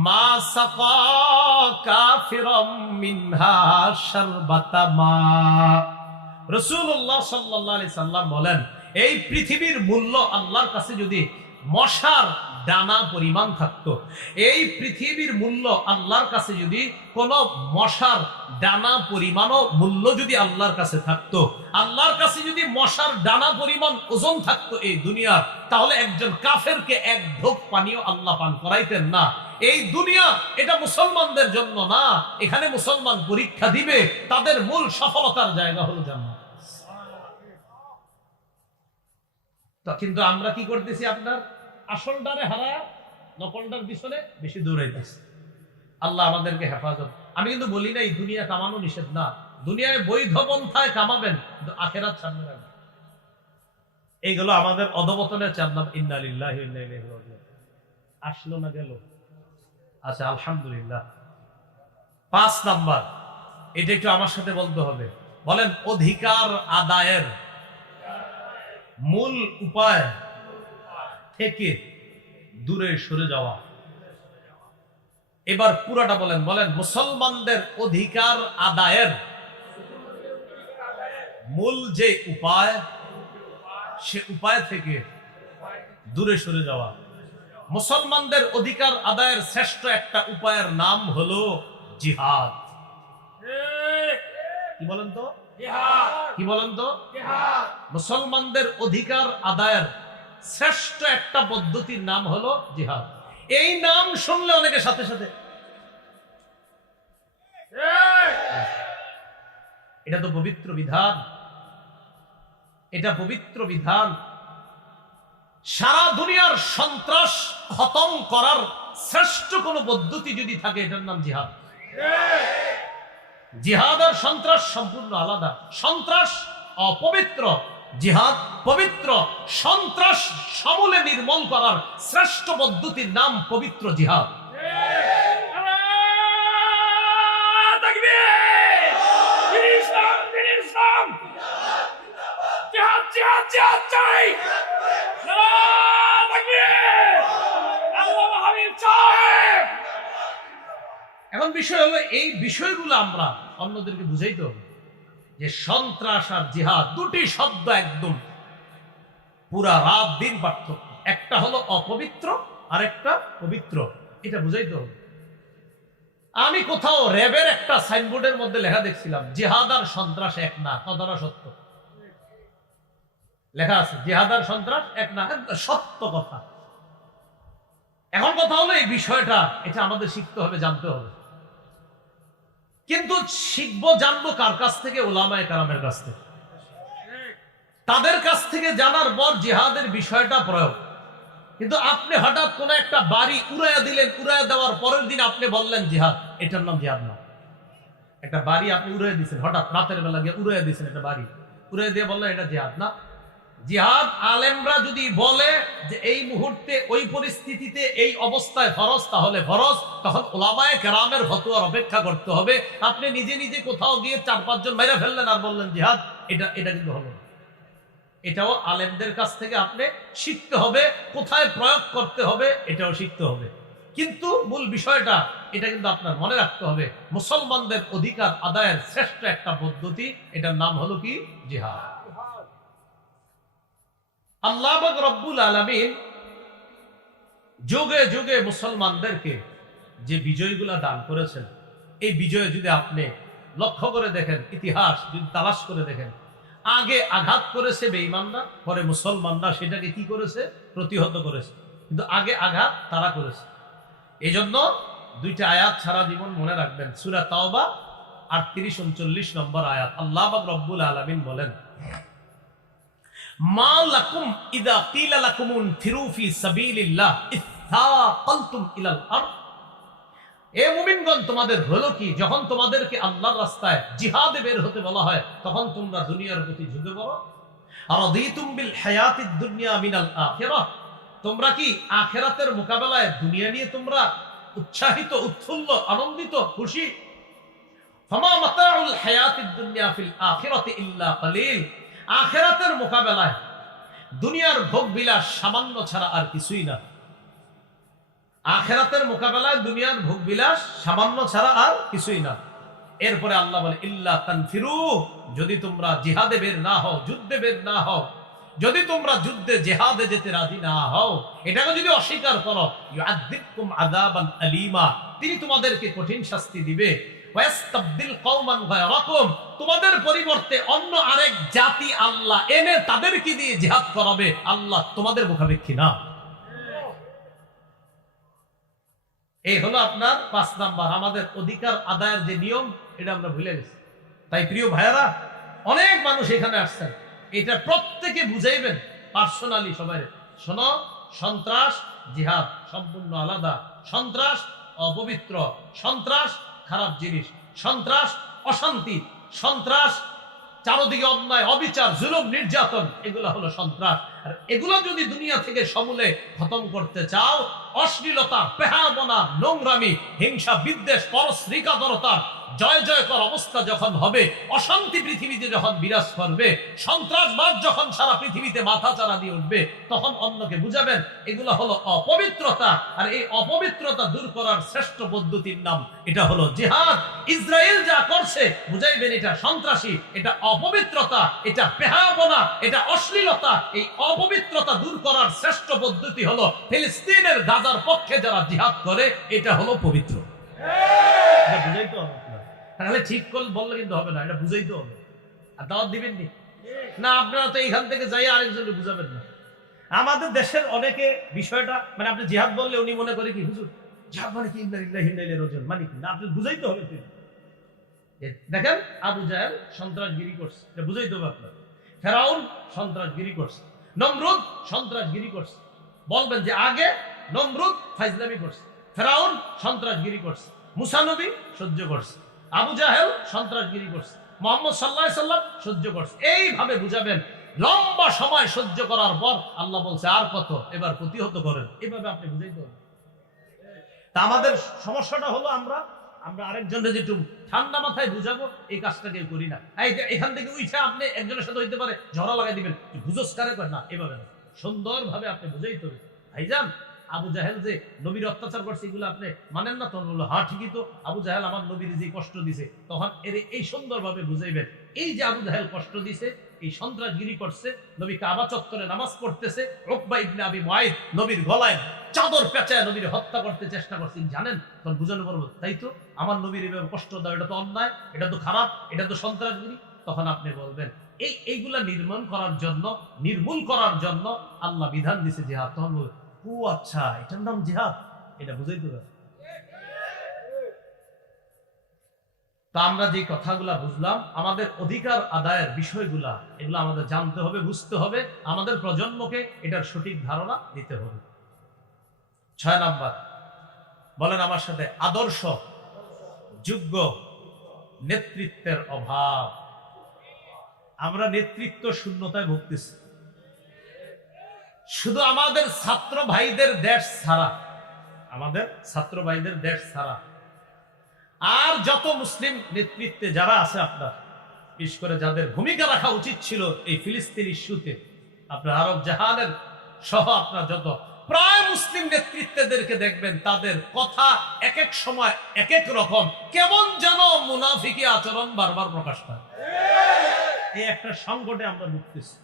মা সাকা কাফিরাম মিনহা শারবাতা মা। রাসূলুল্লাহ সাল্লাল্লাহু আলাইহি সাল্লাম বলেন, এই পৃথিবীর মূল্য আল্লাহর কাছে যদি মশার ডানা পরিমাণ থাকতো, এই পৃথিবীর মূল্য আল্লাহর কাছে যদি কোন মশার ডানা পরিমাণও মূল্য যদি আল্লাহর কাছে থাকতো, আল্লাহর কাছে যদি মশার ডানা পরিমাণ ওজন থাকতো এই দুনিয়া, তাহলে একজন কাফেরকে 1 ঢোক পানিও আল্লাহ পান করাইতেন না। এই দুনিয়া এটা মুসলমানদের জন্য না, এখানে মুসলমান পরীক্ষা দিবে, তাদের মূল সফলতার জায়গা হলো জান্নাত। তো কিন্তু আমরা কি করতেছি? আপনার আসলটারে হারায় নকলটার পিছনে বেশি দৌড়াইতেছি। আল্লাহ আমাদেরকে হেফাজত। আমি কিন্তু বলি নাই দুনিয়া কামানো নিষেধ না, দুনিয়ায় বৈধ পন্থায় কামাবেন, কিন্তু আখিরাত সামনে রাখবেন। এইগুলো আমাদের অধঃপতনের 4 নাম। ইন্না লিল্লাহি ওয়া ইন্না ইলাইহি রাজিউন। আসলো না গেল? আচ্ছা আলহামদুলিল্লাহ। 5 নাম্বার, এটা একটু আমার সাথে বলতে হবে। বলেন, অধিকার আদায়ের মূল উপায় থেকে দূরে সরে যাওয়া। এবার পুরাটা বলেন। বলেন, মুসলমানদের অধিকার আদায়ের মূল যে উপায়, সে উপায় থেকে দূরে সরে যাওয়া। মুসলমানদের অধিকার আদায়ের শ্রেষ্ঠ একটা উপায়ের নাম হলো জিহাদ। কি বলেন তো? কি বলেন তো? মুসলমানদের অধিকার আদায়ের শ্রেষ্ঠ একটা পদ্ধতির নাম হলো জিহাদ। এই নাম শুনলে অনেকে সাথে সাথে এটা তো পবিত্র বিধান, এটা পবিত্র বিধান। সারা দুনিয়ার সন্ত্রাস খতম করার শ্রেষ্ঠ কোন পদ্ধতি যদি থাকে এটার নাম জিহাদ। জিহাদ আর সন্ত্রাস সম্পূর্ণ আলাদা। সন্ত্রাস অপবিত্র, জিহাদ পবিত্র। সন্ত্রাস সমূলে নির্মূল করার শ্রেষ্ঠ পদ্ধতির নাম পবিত্র জিহাদ। এখন বিষয় হলো এই বিষয়গুলো আমরা অন্যদেরকে বুঝাইতে হবে যে সন্ত্রাস আর জিহাদ দুটি শব্দ একদম পুরা রাত দিন পার্থক্য। একটা হলো অপবিত্র আর একটা পবিত্র, এটা বুঝাইতে হবে। আমি কোথাও র্যাবের একটা সাইনবোর্ডের মধ্যে লেখা দেখছিলাম জিহাদ আর সন্ত্রাস এক না। কথাটা সত্য লেখা আছে, জিহাদ আর সন্ত্রাস এক না, সত্য কথা। এখন কথা হলো এই বিষয়টা এটা আমাদের শিখতে হবে, জানতে হবে। কিন্তু শিখবো জানবো কার কাছ থেকে? উলামায়ে কেরামের কাছ থেকে। তাদের কাছ থেকে জানার পর জিহাদের বিষয়টা প্রয়োগ। কিন্তু আপনি হঠাৎ কোন একটা বাড়ি উড়াইয়া দিলেন, উড়াইয়া দেওয়ার পরের দিন আপনি বললেন জিহাদ, এটার নাম জিহাদ না। একটা বাড়ি আপনি উড়াইয়া দিচ্ছেন, হঠাৎ রাতের বেলা গিয়ে উড়াইয়া দিচ্ছেন একটা বাড়ি, উড়াইয়া দিয়ে বললেন এটা জিহাদ না। জিহাদ আলেমরা যদি বলে যে এই মুহূর্তে ওই পরিস্থিতিতে এই অবস্থায় ফরজ, তাহলে ফরজ, তখন উলামায়ে কেরামের ফতোয়ার অপেক্ষা করতে হবে। আপনি নিজে নিজে কোথাও গিয়ে 4-5 জন মেরে ফেললেন আর বললেন জিহাদ, এটা কিন্তু হলো না। এটাও আলেমদের কাছ থেকে আপনি শিখতে হবে, কোথায় প্রয়োগ করতে হবে এটাও শিখতে হবে। কিন্তু মূল বিষয়টা এটা কিন্তু আপনার মনে রাখতে হবে, মুসলমানদের অধিকার আদায়ের শ্রেষ্ঠ একটা পদ্ধতি, এটার নাম হলো কি? জিহাদ। আল্লাহ পাক রব্বুল আলামিন যুগে যুগে মুসলমানদেরকে যে বিজয়গুলা দান করেছেন, এই বিজয় যদি আপনি লক্ষ্য করে দেখেন, ইতিহাস যদি তালাশ করে দেখেন, আগে আঘাত করেছে বেঈমানরা, পরে মুসলমানরা সেটাকে কি করেছে? প্রতিহত করেছে। কিন্তু আগে আঘাত তারা করেছে। এই জন্য দুইটা আয়াত সারা জীবন মনে রাখবেন। সূরা তাওবা 38-39 নম্বর আয়াত। আল্লাহ পাক রব্বুল আলামিন বলেন, মা লাকুম ইযা কিলা লাকুম ইনফিরু ফি সাবিলিল্লাহ ইসতাকালতুম ইলাল আরদ। এ মুমিনগণ, তোমাদের হলো কি যখন তোমাদেরকে আল্লাহর রাস্তায় জিহাদে বের হতে বলা হয় তখন তোমরা দুনিয়ার প্রতি ঝুঁকে পড়ো? আরাদিতুম বিল হায়াতিদ দুনিয়া মিনাল আখিরাহ, তোমরা কি আখিরাতের মোকাবেলায় দুনিয়া নিয়ে তোমরা উৎসাহিত, উৎফুল্ল, আনন্দিত, খুশি? ফামা মাতাউল হায়াতিদ দুনিয়া ফিল আখিরাতি ইল্লা কলিল, আখিরাতের মোকাবেলায় দুনিয়ার ভোগ বিলাস সামান্য ছাড়া আর কিছুই না। আখিরাতের মোকাবেলায় দুনিয়ার ভোগ বিলাস সামান্য ছাড়া আর কিছুই না। এরপরে আল্লাহ বলে ইল্লা তানফিরু, যদি তোমরা জিহাদে বের না হও, যুদ্ধে বের না হও, যদি তোমরা যুদ্ধে জিহাদে যেতে রাজি না হও, এটাকে যদি অস্বীকার করো, ইউআযিবকুম আযাবান আলীমা, তিনি তোমাদেরকে কঠিন শাস্তি দিবে। ওয়াস্তাবদিল কওমান গায়রাকুম, তোমাদের পরিবর্তে অন্য আরেক জাতি আল্লাহ এনে তাদেরকে দিয়ে জিহাদ করাবে। আল্লাহ তোমাদের মুখাপেক্ষী না। এই হলো আপনার 5 নাম্বার, আমাদের অধিকার আদায়ের যে নিয়ম, এটা আমরা ভুলে গেছি। তাই প্রিয় ভাইয়ারা, অনেক মানুষ এখানে আসছেন, এটা প্রত্যেকে বুঝাইবেন পার্সোনালি সবাই। শোনো, সন্ত্রাস জিহাদ সম্পূর্ণ আলাদা। সন্ত্রাস অপবিত্র, সন্ত্রাস খারাপ জিনিস, সন্ত্রাস অশান্তি, সন্ত্রাস চারদিকে অন্যায়, অবিচার, জুলুম, নির্যাতন, এগুলো হলো সন্ত্রাস। আর এগুলো যদি দুনিয়া থেকে সমূলে খতম করতে চাও, অশ্লীলতা, পেহাবনা, নোংরামি, হিংসা, বিদ্বেষ, পরশ্রীকাতরতা জয় জয়কর অবস্থা যখন হবে, অশান্তি পৃথিবীতে যখন বিরাজ করবে, সন্ত্রাসবাদ যখন সারা পৃথিবীতে মাথা চারা দিয়ে উঠবে, তখন অন্যকে বুঝাবেন এগুলো হলো অপবিত্রতা। আর এই অপবিত্রতা দূর করার শ্রেষ্ঠ পদ্ধতির নাম এটা হলো জিহাদ। ইসরায়েল যা করছে বুঝাইবেন এটা সন্ত্রাসী, এটা অপবিত্রতা, এটা পেহাবনা, এটা অশ্লীলতা। এই অপবিত্রতা দূর করার শ্রেষ্ঠ পদ্ধতি হলো ফিলিস্তিনের গাজার পক্ষে যারা জিহাদ করে, এটা হলো পবিত্র। এটা বুঝাইতে হবে। তাহলে ঠিক করে বললে কিন্তু হবে না, এটা বুঝাইতে হবে। আর দাওয়াত দিবেন নি? না, আপনারা তো এখান থেকে যাই আরেকজনকে বুঝাবেন না। আমাদের দেশের অনেকে বিষয়টা মানে আপনি জিহাদ বললে উনি মনে করে কি হুজুর জিহাদ মানে কি ইন্না লিল্লাহি ওয়া ইন্না ইলাইহি রাজিউন মানে কি? না, আপনি বুঝাইতে হবে। দেখেন আবু জাহেল সন্ত্রাসগিরি করছে, এটা বুঝাইতে হবে আপনার। ফেরাউন সন্ত্রাসগিরি করছে, নমরুদ সন্ত্রাসগিরি করছে। বলবেন যে আগে নমরুদ ফাইজলামি করছে, ফেরাউন সন্ত্রাসগিরি করছে, মুসা নবী সহ্য করছে, আবু জাহেল সন্ত্রাসগিরি করছে, মুহাম্মদ সাল্লাল্লাহু আলাইহি সাল্লাম সহ্য করছে। এইভাবে বুঝাবেন। লম্বা সময় সহ্য করার পর আল্লাহ বলছে আর কত, এবার প্রতিহত করেন। এভাবে আপনি বুঝাইতে হবে। তা আমাদের সমস্যাটা হলো আমরা আরেকজনের যেটু ঠান্ডা মাথায় বুঝাবো এই কাজটা কেউ করি না। এখান থেকে উঠে আপনি একজনের সাথে হইতে পারে ঝগড়া লাগাই দিবেন, বুঝোস কারে কয় না, এভাবে না। সুন্দরভাবে আপনি বুঝাইতে হবে। ভাইজান আবু জাহেল যে নবীর অত্যাচার করছে এগুলো আপনি মানেন না? তখন বললো হ্যাঁ ঠিকই তো, আবু জাহেল আমার নবীর যে কষ্ট দিছে। তখন এর এই সুন্দরভাবে বুঝাইবেন, এই যে আবু জাহেল কষ্ট দিছে, এই সন্ত্রাসগিরি করছে, নবী কাবা চত্বরে নামাজ পড়তেছে, উকবা ইবনে আবি মুআইদ নবীর গলায় চাদর পেঁচায় নবীর হত্যা করতে চেষ্টা করছেন, জানেন? তখন বুঝানো পারবো তাই তো, আমার নবীর এভাবে কষ্ট দাও, এটা তো অন্যায়, এটা তো খারাপ, এটা তো সন্ত্রাসগিরি। তখন আপনি বলবেন এইগুলা নির্মূল করার জন্য আল্লাহ বিধান দিছে জিহাদ। তখন বলবেন ও আচ্ছা, এটার নাম জিহাদ, এটা বুঝাইতে হবে। তা আমরা যে কথাগুলা বুঝলাম, আমাদের অধিকার আদায়ের বিষয়গুলা, এগুলো আমাদের জানতে হবে, বুঝতে হবে, আমাদের প্রজন্মকে এটার সঠিক ধারণা দিতে হবে। 6 নাম্বার, বলেন আমার সাথে, আদর্শ যোগ্য নেতৃত্বের অভাব। আমরা নেতৃত্ব শূন্যতায় ভুগতেছি। শুধু আমাদের ছাত্র ভাইদের দেশ ছাড়া, আর যত মুসলিম নেতৃত্বে যারা আছে আপনার, বিশেষ করে যাদের ভূমিকা রাখা উচিত ছিল এই ফিলিস্তিন ইস্যুতে, আপনার আরব জাহানের সহ আপনার যত প্রায় মুসলিম নেতৃত্বদেরকে দেখবেন, তাদের কথা এক এক সময় এক এক রকম, কেমন যেন মুনাফিকি আচরণ বারবার প্রকাশ পায়। এই একটা সংকটে আমরা ভুগতেছি।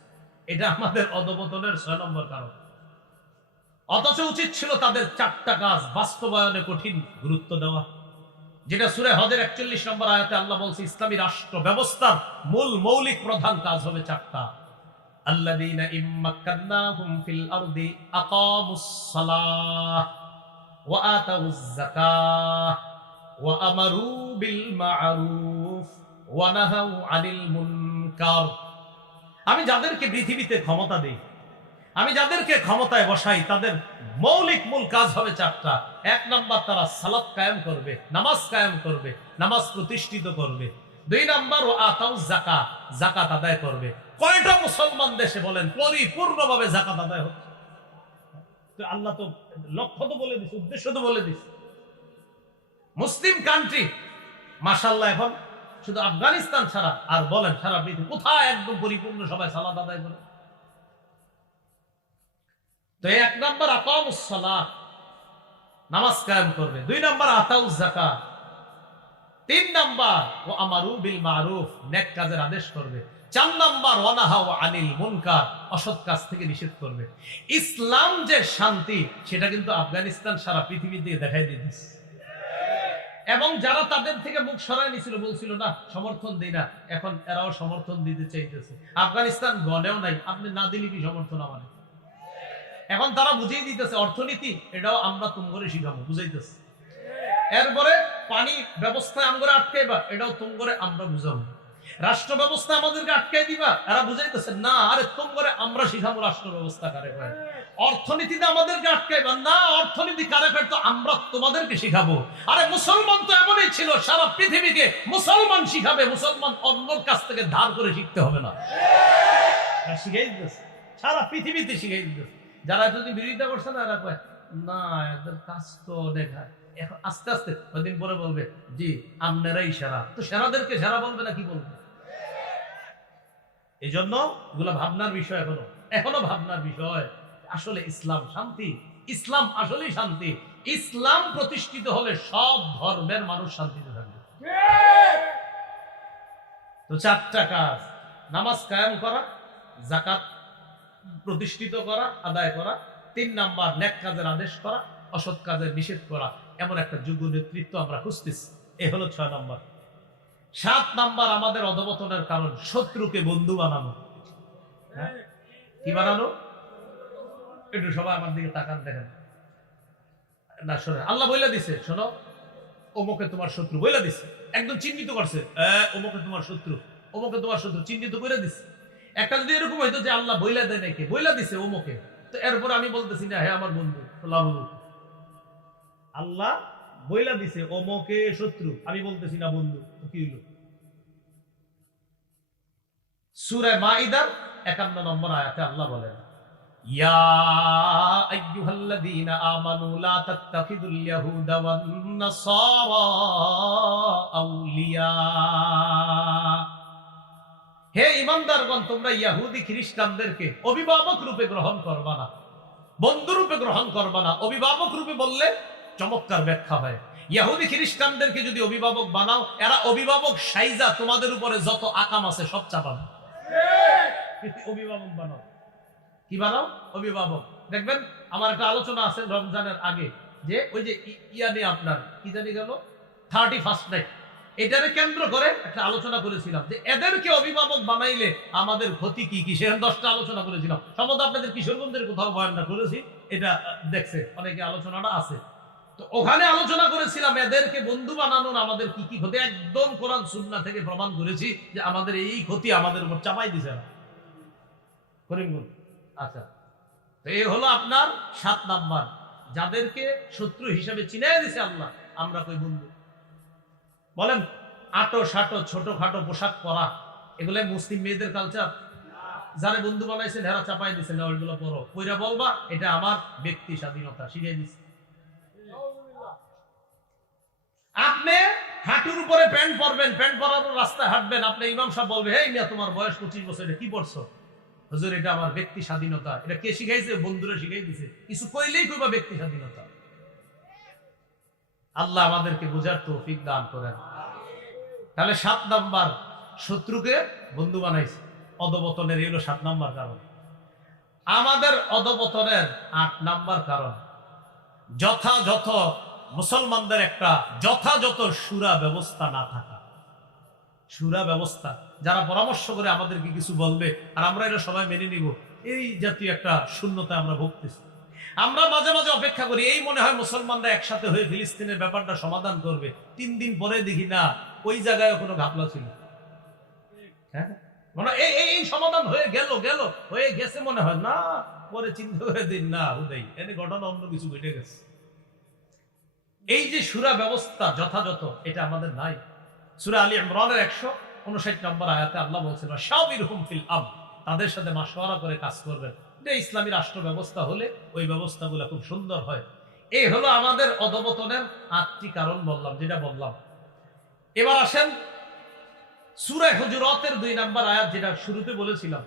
এটা আমাদের অধপতনের 6 নম্বর কারণ। অথচ উচিত ছিল তাদের 4টা কাজ বাস্তবায়নে কঠিন গুরুত্ব দেওয়া, যেটা সূরা হজের 41 নম্বর আয়াতে আল্লাহ বলছে ইসলামী রাষ্ট্র ব্যবস্থার মূল মৌলিক প্রধান কাজ হবে 4টা। আল্লাযীনা ইম্মাক্কান্নাহুম ফিল আরদি আকামুস সালাহ ওয়া আতাউয যাকাহ ওয়া আমারু বিল মা'রুফ ওয়া নাহাউ আনিল মুনকার। আমি যাদেরকে পৃথিবীতে ক্ষমতা দেই, আমি যাদেরকে ক্ষমতায় বসাই, তাদের মৌলিক মূল কাজ হবে 4টা। 1 নাম্বার, তারা সালাত কায়েম করবে, নামাজ কায়েম করবে, নামাজ প্রতিষ্ঠিত করবে। 2 নাম্বার, ও আতাউ যাকাত, যাকাত আদায় করবে। কয়টা মুসলমান দেশে বলেন পরিপূর্ণভাবে যাকাত আদায় হচ্ছে? তো আল্লাহ তো লক্ষ্য তো বলে দিচ্ছে, উদ্দেশ্য তো বলে দিচ্ছে। মুসলিম কান্ট্রি মাশাআল্লাহ এখন শুধু আফগানিস্তান ছাড়া আর বলেন সারা পৃথিবী কোথায় একদম পরিপূর্ণ সবাই সালাত আদায় করে? তো 1 নাম্বার আকামুস সালাহ, নামাজ কায়েম করবে। 2 নাম্বার আতাউয যাকাত। 3 নাম্বার ও আমারু বিল মারুফ, নেক কাজের আদেশ করবে। 4 নাম্বার ওয়া নাহাউ আনিল মুনকার, অসৎ কাজ থেকে নিষেধ করবে। ইসলাম যে শান্তি, সেটা কিন্তু আফগানিস্তান সারা পৃথিবীতে দেখাই দিয়েছে। এবং যারা তাদের থেকে মুখ সরায় নিছিল, বলছিল না সমর্থন দেই না, এখন এরাও সমর্থন দিতে চাইতেছে। আফগানিস্তান গনেও নাই, আপনি না দিলে কি সমর্থন আমাদের? এখন তারা বুঝিয়ে দিতেছে অর্থনীতি এটাও আমরা তুমগরে শিখাবো, বুঝাইতেছে। এরপরে পানি ব্যবস্থা আমগরে আটকাইবা, এটাও তুমগরে আমরা বুঝাবো। রাষ্ট্র ব্যবস্থা আমাদেরকে আটকাই দিবা, এরা বুঝাইতেছে না আরে তুমগরে আমরা শিখাবো রাষ্ট্র ব্যবস্থা কারে কয়। অর্থনীতিতে আমাদেরকে আটকাইবা না, অর্থনীতি কারে কয় তো আমরা তোমাদেরকে শিখাবো। আরে মুসলমান তো এমনই ছিল, সারা পৃথিবীকে মুসলমান শিখাবে, মুসলমান অন্যর কাছ থেকে ধার করে শিখতে হবে না, শিখাই দিতেছে, সারা পৃথিবীতে শিখাই দিতেছে। যারা যদি বিরোধিতা করছে না, এরা কয় না এদের কাজ তো দেখা। এখন আস্তে আস্তে কয়েকদিন পরে বলবে জি আপনারাই সেরা, তো সেরাদেরকে সেরা বলবে না কি বলবে? এই জন্য এগুলো ভাবনার বিষয়, এখনো ভাবনার বিষয়। আসলে ইসলাম শান্তি, ইসলাম আসলেই শান্তি। ইসলাম প্রতিষ্ঠিত হলে সব ধর্মের মানুষ শান্তিতে থাকবে। তো 4টা কাজ, নামাজ কায়েম করা, যাকাত প্রতিষ্ঠিত করা, আদায় করা। 3 নাম্বার, নেক কাজের আদেশ করা, অসৎ কাজের নিষেধ করা। এমন একটা যোগ্য নেতৃত্ব আমরা খুঁজতেছি। এ হলো 6 নাম্বার। 7 নাম্বার আমাদের অধঃপতনের কারণ শত্রুকে বন্ধু বানানো। হ্যাঁ, কি বানানো? একটু সবাই আমার দিকে তাকান, দেখেন না, শোনেন, আল্লাহ বইলা দিছে, শোনো, অমুকে তোমার শত্রু বইলা দিছে, একদম চিহ্নিত করছে, অমুকে তোমার শত্রু, অমুকে তোমার শত্রু চিহ্নিত করে দিছে। একটা যদি এরকম হইতো যে আল্লাহ বইলা দেয় নাকি, বইলা দিছে অমুকে, তো এরপর আমি বলতেছি না হ্যাঁ আমার বন্ধু, লাভ হলো। আল্লাহ বইলা দিছে অমুকে শত্রু, আমি বলতেছি না বন্ধু, তো কি হইল? সূরা মাইদার 51 নম্বর আয়াতে আল্লাহ বলেন, ইয়া আইয়ুহাল্লাযীনা আমানু লা তাত্তাখিযুল ইয়াহুদা ওয়ান নাসারা আউলিয়া। হে ঈমানদারগণ, তোমরা ইহুদি খ্রিস্টানদেরকে অভিভাবক রূপে গ্রহণ করবা না, বন্ধু রূপে গ্রহণ করবা না। অভিভাবক রূপে বললে চমৎকার ব্যাখ্যা হয়। ইহুদি খ্রিস্টানদেরকে যদি অভিভাবক বানাও, এরা অভিভাবক সাইজা তোমাদের উপরে যত আকাম আছে সব চাপাবে। অভিভাবক বানাও। কি বানাও? অভিভাবক। দেখবেন আমার একটা আলোচনা আছে রমজানের আগে, যে ওই যে ইয়ানি আপনার কি জানি গেল 31st নাইট, এটারে কেন্দ্র করে একটা আলোচনা করেছিলাম যে এদেরকে অভিভাবক বানাইলে আমাদের ক্ষতি কি কি, সেখানে 10টা আলোচনা করেছিলাম। সম্ভবত আপনাদের কিশোরগঞ্জের কোথাও বয়ানটা করেছি, এটা দেখছে অনেকে, আলোচনাটা আছে। তো ওখানে আলোচনা করেছিলাম এদেরকে বন্ধু বানানোর আমাদের কি কি ক্ষতি, একদম কোরআন সুন্নাহ থেকে প্রমাণ করেছি যে আমাদের এই ক্ষতি আমাদের উপর চাপাই দিছে না। করিমগঞ্জ। আচ্ছা, তো এই হলো আপনার 7 নাম্বার, যাদেরকে শত্রু হিসেবে চিনাই দিছে আল্লাহ, আমরা কই বন্ধু। বলেন আটো সাটো ছোটখাটো পোশাক পরা, এগুলো মুসলিম মেয়েদের কালচার? যারা বন্ধু বানাইছেন হেরা চাপাই দিছে না, ওইগুলো পরো, কইরা বলবা এটা আমার ব্যক্তি স্বাধীনতা, শিখিয়ে দিছে। আপনি হাঁটুর উপরে প্যান্ট পরবেন, প্যান্ট পরার পর রাস্তায় হাঁটবেন, আপনি ইমাম সাহেব বলবে এই মিয়া তোমার বয়স 25 বছর, এটা কি পড়ছো? হুজুর এটা আমার ব্যক্তি স্বাধীনতা। এটা কে শিখাইছে? বন্ধুরা শিখাই দিছে। কিছু কইলেই কইবা ব্যক্তি স্বাধীনতা। আল্লাহ আমাদেরকে বুঝার তৌফিক দান করেন। তাহলে 7 নাম্বার, শত্রুকে বন্ধু বানাইছে, অধঃপতনের এলো 7 নাম্বার কারণ। আমাদের অধঃপতনের 8 নাম্বার কারণ, যথাযথ মুসলমানদের একটা যথাযথ শুরা ব্যবস্থা না থাকা। শুরা ব্যবস্থা, যারা পরামর্শ করে আমাদেরকে কিছু বলবে আর আমরা এটা সবাই মেনে নিব, এই জাতীয় একটা শূন্যতা আমরা ভুগতেছি। আমরা মাঝে মাঝে অপেক্ষা করি, এই মনে হয় মুসলমানরা একসাথে হয়ে ফিলিস্তিনের ব্যাপারটা সমাধান করবে, 3 দিন পরে দেখি না ওই জায়গায় কোনো ঘাপলা ছিল। হ্যাঁ, মানে এই সমাধান হয়ে হয়ে গেছে মনে হয় না, পরে চিন্তা করে দিন না হুদাই এনে ঘটনা অন্য কিছু ঘটে গেছে। এই যে শুরা ব্যবস্থা যথাযথ, এটা আমাদের নাই। সূরা আলী ইমরানের 159 নম্বর আয়াতে আল্লাহ বলছেন শাবিরহুম ফিল আমর, তাদের সাথে মাশওয়ারা করে কাজ করবেন। এটা ইসলামী রাষ্ট্র ব্যবস্থা হলে ওই ব্যবস্থাগুলো খুব সুন্দর হয়। এই হলো আমাদের অধঃপতনের 8টি কারণ বললাম, যেটা বললাম। এবার আসেন সূরা হুজুরাতের 2 নম্বর আয়াত, যেটা শুরুতে বলেছিলাম,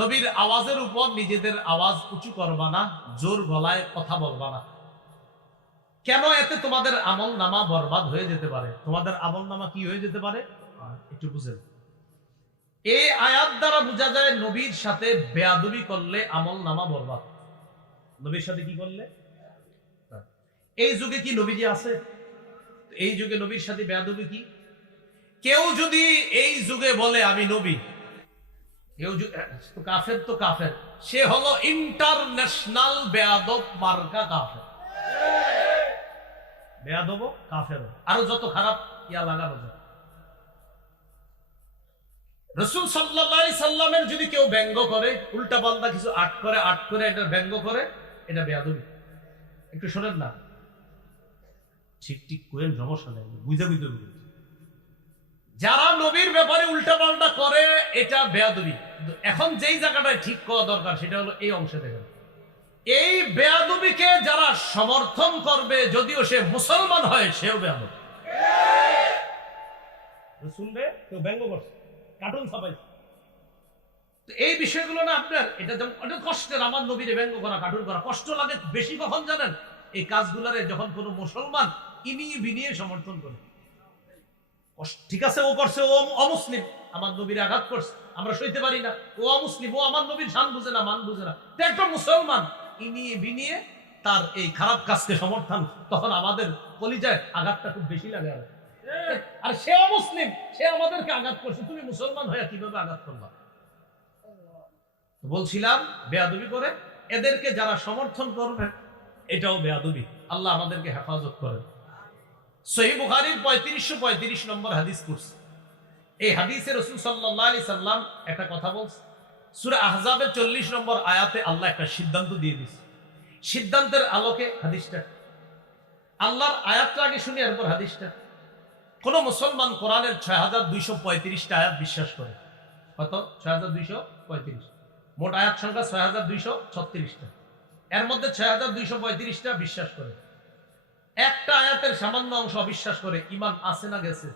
নবীর আওয়াজের উপর নিজেদের আওয়াজ উঁচু করবা না, জোর গলায় কথা বলবা না। কেন? এতে তোমাদের আমল নামা বরবাদ হয়ে যেতে পারে। তোমাদের আমল নামা কি হয়ে যেতে পারে একটু বুঝেন। এই আয়াত দ্বারা বোঝা যায় নবীর সাথে বেয়াদবি করলে আমল নামা বরবাদ। নবীর সাথে কি করলে? এই যুগে কি নবীজি আছে? এই যুগে নবীর সাথে বেয়াদবি কি? কেউ যদি এই যুগে বলে আমি নবী, কেউ কাফের, তো কাফের, সে হলো ইন্টারন্যাশনাল বেয়াদব মার্কা কাফের। বেয়াদব কাফের, আরো যত খারাপ ইয়া লাগানো যায়। রাসূল সাল্লাল্লাহু আলাইহি সাল্লামের যদি কেউ ব্যঙ্গ করে, উল্টা পাল্টা কিছু আট করে এটা ব্যঙ্গ করে, এটা বেয়াদবি। একটু শোনেন না, ঠিক কোয়েন, সমস্যা নেই, বুঝা বুঝতে। যারা নবীর ব্যাপারে উল্টা পাল্টা করে এটা বেয়াদবি। এখন যেই জায়গাটায় ঠিক করা দরকার সেটা হলো এই অংশে দেখেন, এই বেয়াদবিকে যারা সমর্থন করবে, যদিও সে মুসলমান হয়, সেও বেয়াদব। শুনবে কেউ ব্যঙ্গ করছে, কার্টুন ছাপাইছে, এই বিষয়গুলো না আপনার, এটা যেমন অনেক কষ্টের, আমার নবীরে ব্যঙ্গ করা, কার্টুন করা কষ্ট লাগে বেশি কখন জানেন? এই কাজগুলারে যখন কোনো মুসলমান ইনিয়ে বিনিয়ে সমর্থন করে। ঠিক আছে, ও করছে, ও অমুসলিম, আমার নবীর আঘাত করছে, আমরা সইতে পারি না, ও অমুসলিম, ও আমার নবীর শান বুঝে না, মান বুঝে না, একটা মুসলমান ইনিয়ে বিনিয়ে তার এই খারাপ কাজকে সমর্থন, তখন আমাদের কলিজায় আঘাতটা খুব বেশি লাগে। আর আর সে অমুসলিম, সে আমাদেরকে আঘাত করছে, তুমি মুসলমান হয়ে কিভাবে আঘাত করবা? বলছিলাম বেয়াদবি করে এদেরকে যারা সমর্থন করবে এটাও বেয়াদবি। আল্লাহ আমাদেরকে হেফাজত করেন। সহিহ বুখারীর 3535 নম্বর হাদিস পড়ছি। এই হাদিসে রাসূল সাল্লাল্লাহু আলাইহি সাল্লাম একটা কথা বলছে। সূরা আহজাবের 40 নম্বর আয়াতে আল্লাহ একটা সিদ্ধান্ত দিয়ে দিয়েছে। সিদ্ধান্তের আলোকে হাদিসটা, আল্লাহর আয়াতটা আগে শুনি, এরপর হাদিসটা। কোন মুসলমান কোরআনের 6235টা আয়াত বিশ্বাস করে। কত? 6235। মোট আয়াত সংখ্যা 6236টা। এর মধ্যে 6235টা বিশ্বাস করে। একটা আয়াতের সামান্য অংশ অবিশ্বাস করে। ঈমান আছে না গেছে?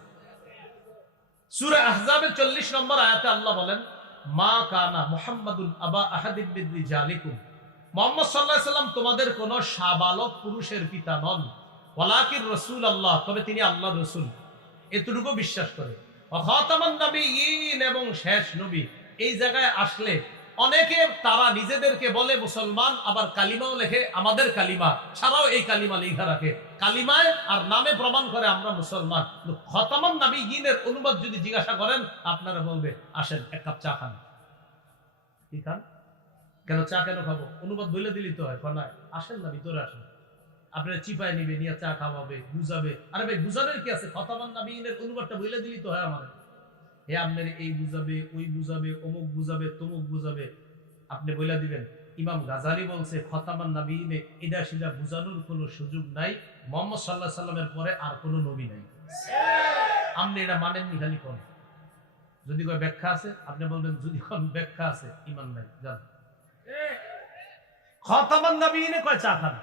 সূরা আহজাবের 40 নম্বর আয়াতে আল্লাহ বলেন, মা কানা মুহাম্মাদুন আবা আহাদিন মিন রিজালিকুম, মুহাম্মদ সাল্লাল্লাহু আলাইহি সাল্লাম তোমাদের কোন শাবালক পুরুষের পিতা নন, ওয়ালাকিন রাসূলুল্লাহ, তবে তিনি আল্লাহর রাসূল। এতটুকু বিশ্বাস করে। ওয়া খাতামান নবিয়্যিন, এবং শেষ নবী। এই জায়গায় আসলে অনেকে তারা নিজেদেরকে বলে মুসলমান, আবার কালিমাও লেখে আমাদের কালিমা ছাড়াও এই কালিমা লেখা রাখে, কালিমায় আর নামে প্রমাণ করে আমরা মুসলমান। খাতামান নবিয়্যিনের অনুবাদ যদি জিজ্ঞাসা করেন, আপনারা বলবে আসেন এক কাপ চা খান। কি খান? কেন চা কেন খাবো? অনুবাদ বলে দিলি তো হয়। না, আসেন না, ভিতরে আসেন। আপনারা চিপায় নিবে, নিয়ে চা খাওয়াবে, বুঝাবে। আরে ভাই, বুঝানোর কি আছে? খাতামান নবিয়্যিনের অনুবাদটা বলে দিলি তো হয় আমাদের। হে আপনার এই বুঝাবে, ওই বুঝাবে, অমুক বুঝাবে, তমুক বুঝাবে, আপনি বলে দিবেন। ইমাম গাজালি বলছে খাতামান নবিয়্যিনে এটা সেটা বুঝানোর কোনো সুযোগ নাই, মুহাম্মদ সাল্লাল্লাহু আলাইহি সাল্লামের পরে আর কোনো নবী নাই। আপনি এটা মানেননি, খালি কোন যদি কয় ব্যাখ্যা আছে, আপনি বলবেন যদি কোন ব্যাখ্যা আছে, ঈমান নাই। জান খাতামান নবিয়্যিনে কয় চা খান,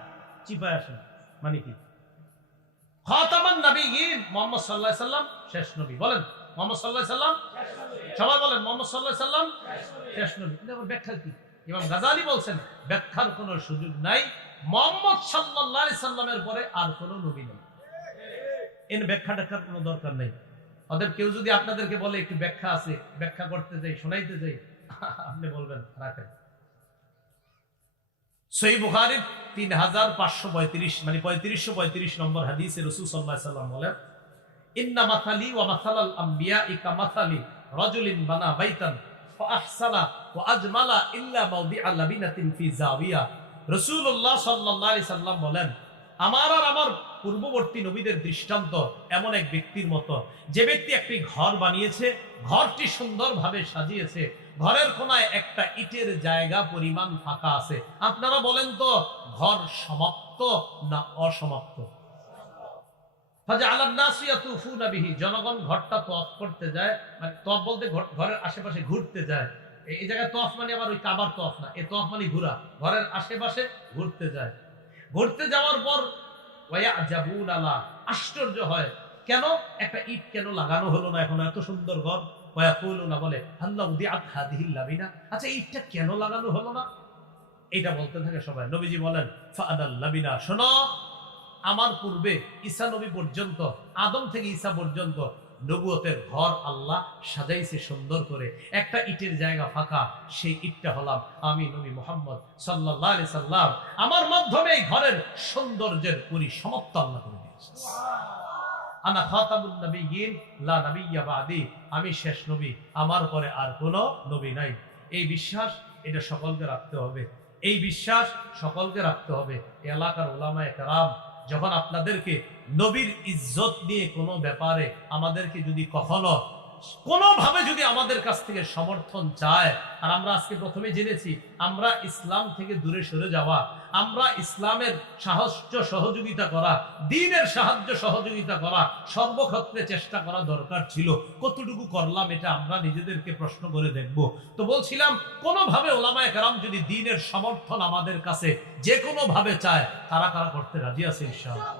চিপায় আসেন, মানে কি? খাতামান নবিয়্যিন মুহাম্মদ সাল্লাল্লাহু আলাইহি সাল্লাম শেষ নবী। বলেন মুহাম্মদ সাল্লাল্লাহু আলাইহি সাল্লাম সবাই বলেন মুহাম্মদ সাল্লাল্লাহু আলাইহি সাল্লাম শেষ নবী। এটা আবার ব্যাখ্যা কি? ইমাম গাজালি বলছেন ব্যাখ্যার কোনো সুযোগ নাই, মুহাম্মদ সাল্লাল্লাহু আলাইহি সাল্লামের পরে আর কোনো নবী নেই। এর ব্যাখ্যা দেখার কোনো দরকার নেই। অতএব কেউ যদি আপনাদেরকে বলে একটু ব্যাখ্যা আছে, ব্যাখ্যা করতে যাই, শোনাইতে যাই, আপনি বলবেন রাখেন। সহিহ বুখারীর 3535 মানে 3535 নম্বর হাদিসে রাসূল সাল্লাল্লাহু আলাইহি সাল্লাম বলেন, ইন্না মাসালি ওয়া মাসালাল আমবিয়া'i কামাসালি রাজুলিন বানা বাইতান ফাআহসানা ওয়া আজমালা ইল্লা মাওদিআ লাবিনাতিন ফি জাওিয়া। রাসূলুল্লাহ সাল্লাল্লাহু আলাইহি সাল্লাম বলেন, আমার আর আমার পূর্ববর্তী নবীদের দৃষ্টান্ত এমন এক ব্যক্তির মতো, যে ব্যক্তি একটি ঘর বানিয়েছে, ঘরটি সুন্দরভাবে সাজিয়েছে, ঘরের কোনায় একটা ইটের জায়গা পরিমাণ ফাঁকা আছে। আপনারা বলেন তো, ঘর সমাপ্ত না অসমাপ্ত? জনগণ ঘরটা তওয়াফ করতে যায়, মানে তওয়াফ বলতে ঘরের আশেপাশে ঘুরতে যায়। এই জায়গায় তওয়াফ মানে আবার ওই কাবার তওয়াফ না, এই তওয়াফ মানে ঘোরা, ঘরের আশেপাশে ঘুরতে যায়। ঘুরতে যাওয়ার পর আশ্চর্য হয়, কেন একটা ইট কেন লাগানো হলো না, এখন এত সুন্দর ঘর। বলে আচ্ছা ইটটা কেন লাগানো হলো না? এটা বলতে থাকে সবাই। নবীজি বলেন, ফাআনাল লাবিনা, শোনো, আমার পূর্বে ঈসা নবী পর্যন্ত, আদম থেকে ঈসা পর্যন্ত নবুয়তের ঘর আল্লাহ সাজাইছে সুন্দর করে। একটা ইটের জায়গা ফাঁকা, সেই ইটটা হলাম আমি, নবী মুহাম্মদ সাল্লাল্লাহু আলাইহি সাল্লাম। আমার মাধ্যমে এই ঘরের সৌন্দর্যের পরিসমাপ্তি আল্লাহ করে দিয়েছেন। আনা খাতামুন নবিয়্যিন লা নাবিয়্যা বাদি, আমি শেষ নবী, আমার পরে আর কোনো নবী নাই। এই বিশ্বাস, এটা সকলকে রাখতে হবে। এই বিশ্বাস সকলকে রাখতে হবে। এলাকার উলামায়ে কেরাম যখন আপনাদেরকে নবীর ইজ্জত নিয়ে কোনো ব্যাপারে আমাদেরকে যদি কখনো কোনোভাবে যদি আমাদের কাছ থেকে সমর্থন চায়, আর আমরা আজকে প্রথমে জেনেছি আমরা ইসলাম থেকে দূরে সরে যাওয়া, আমরা ইসলামের সাহায্য সহযোগিতা করা, দ্বীনের সাহায্য সহযোগিতা করা, সর্বক্ষেত্রে চেষ্টা করা দরকার ছিল। কতটুকু করলাম এটা আমরা নিজেদেরকে প্রশ্ন করে দেখব। তো বলছিলাম, কোনোভাবে ওলামায়ে কেরাম যদি দ্বীনের সমর্থন আমাদের কাছে যে কোনো ভাবে চায়, কারা কারা করতে রাজি আছে ইনশাআল্লাহ?